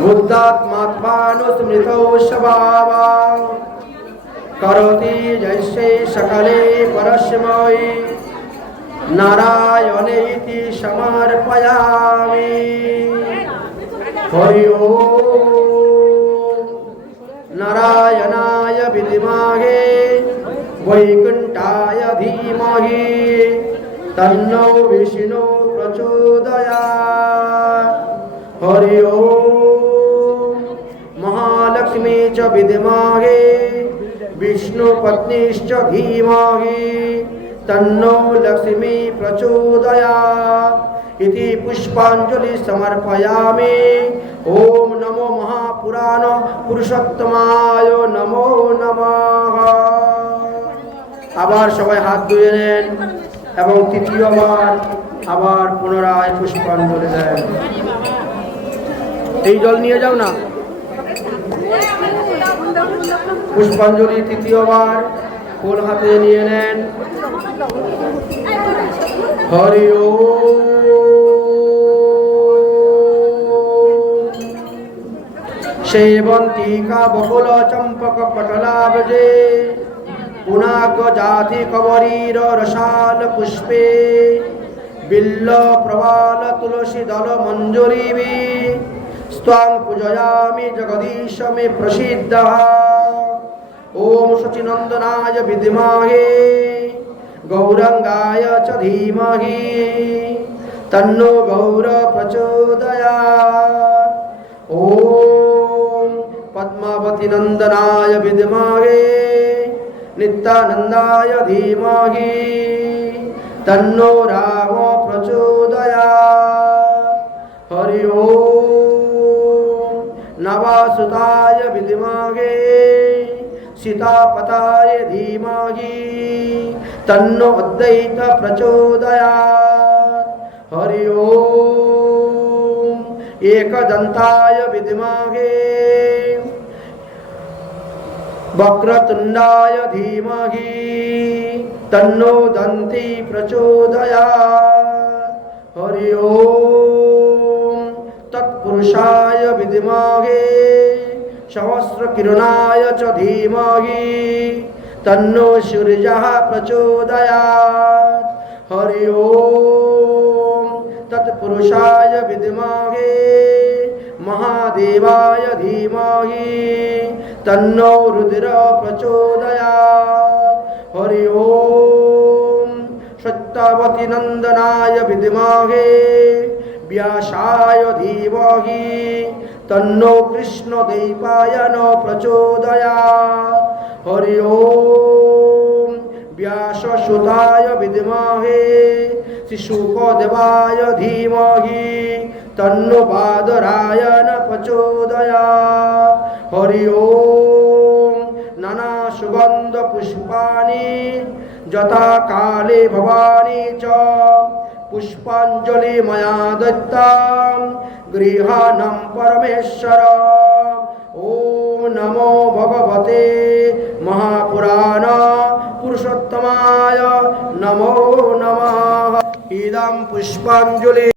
বুদ্ধাত্মাত্মানুস্মৃতৌ স্বভাবা করোতি জৈসে সকলে পরস্मै নারায়ণেতি সমর্পয়ামি। হরি ওম নারায়ণায় বিদ্মহে বৈকুণ্ঠায় ধীমহি তন্নো বিষ্ণু প্রচোদয়াৎ। হরি ওম মহালক্ষ্মী চ বিদ্মহে বিষ্ণুপত্নীশ্চ ধীমহি তন্নো লক্ষ্মী প্রচোদয়াৎ। ইতি পুষ্পাঞ্জলি সমর্পয়ামি। ওম নমো মহাপুরাণ পুরুষোত্তমায় নমো নমঃ। আবার সবাই হাত ধুয়ে নেন এবং তৃতীয়বার আবার পুনরায় পুষ্পাঞ্জলি দেন। এই জল নিয়ে যাও না। পুষ্পাঞ্জলি তৃতীয়বার ফুল হাতে নিয়ে নেন। হরি ওম। সেবন্তিকা বকুল চম্পক পটলাবজে পুনাগ জাতি কবরীর রসাল পুষ্পে বিল্ল প্রবাল তুলসী দল মঞ্জুরিবি স্ত্বাং পূজয়ামি জগদীশ মে প্রসিদ্ধঃ। ওম শচীনন্দনায় বিদ্মহে গৌরাঙ্গায় চ ধীমহি তন্নো গৌর প্রচোদয়াৎ। ওম পদ্মাবতী নন্দনায় বিদ্মহে নিত্যানন্দায় ধীমহি তন্নো রাম প্রচোদয়াৎ। হরি ওম নবাসুতায় বিদ্মহে सीतापताय धीमहि तन्नो अद्वैत प्रचोदयात्। हरि ओम एकदन्ताय विद्महे वक्रतुण्डाय धीमहि तन्नो दन्ती प्रचोदयात्। हरि ओम तत्पुरुषाय विद्महे सहस्रकिरणाय च धीमहि तन्नो सूर्यः प्रचोदयात्। हरि ओम तत्पुरुषाय विद्महे महादेवाय धीमहि तन्नो रुद्र प्रचोदयात्। हरि ओम सत्यावती नंदनाय विद्महे व्यासाय धीमहि तन्नो कृष्ण दैपायन प्रचोदयात्। हरि ओम व्याससुताय विद्महे श्रीशुकदेवाय धीमहि तन्नो बादरायण प्रचोदयात्। हरि ओम नाना सुगंध पुष्पाणि यथा काले भवानी च पुष्पांजलि मया दत्तां गृहाणं परमेश्वर। ओम नमो भगवते महापुराण पुरुषोत्तमाय नमो नमः। इदं पुष्पांजलि।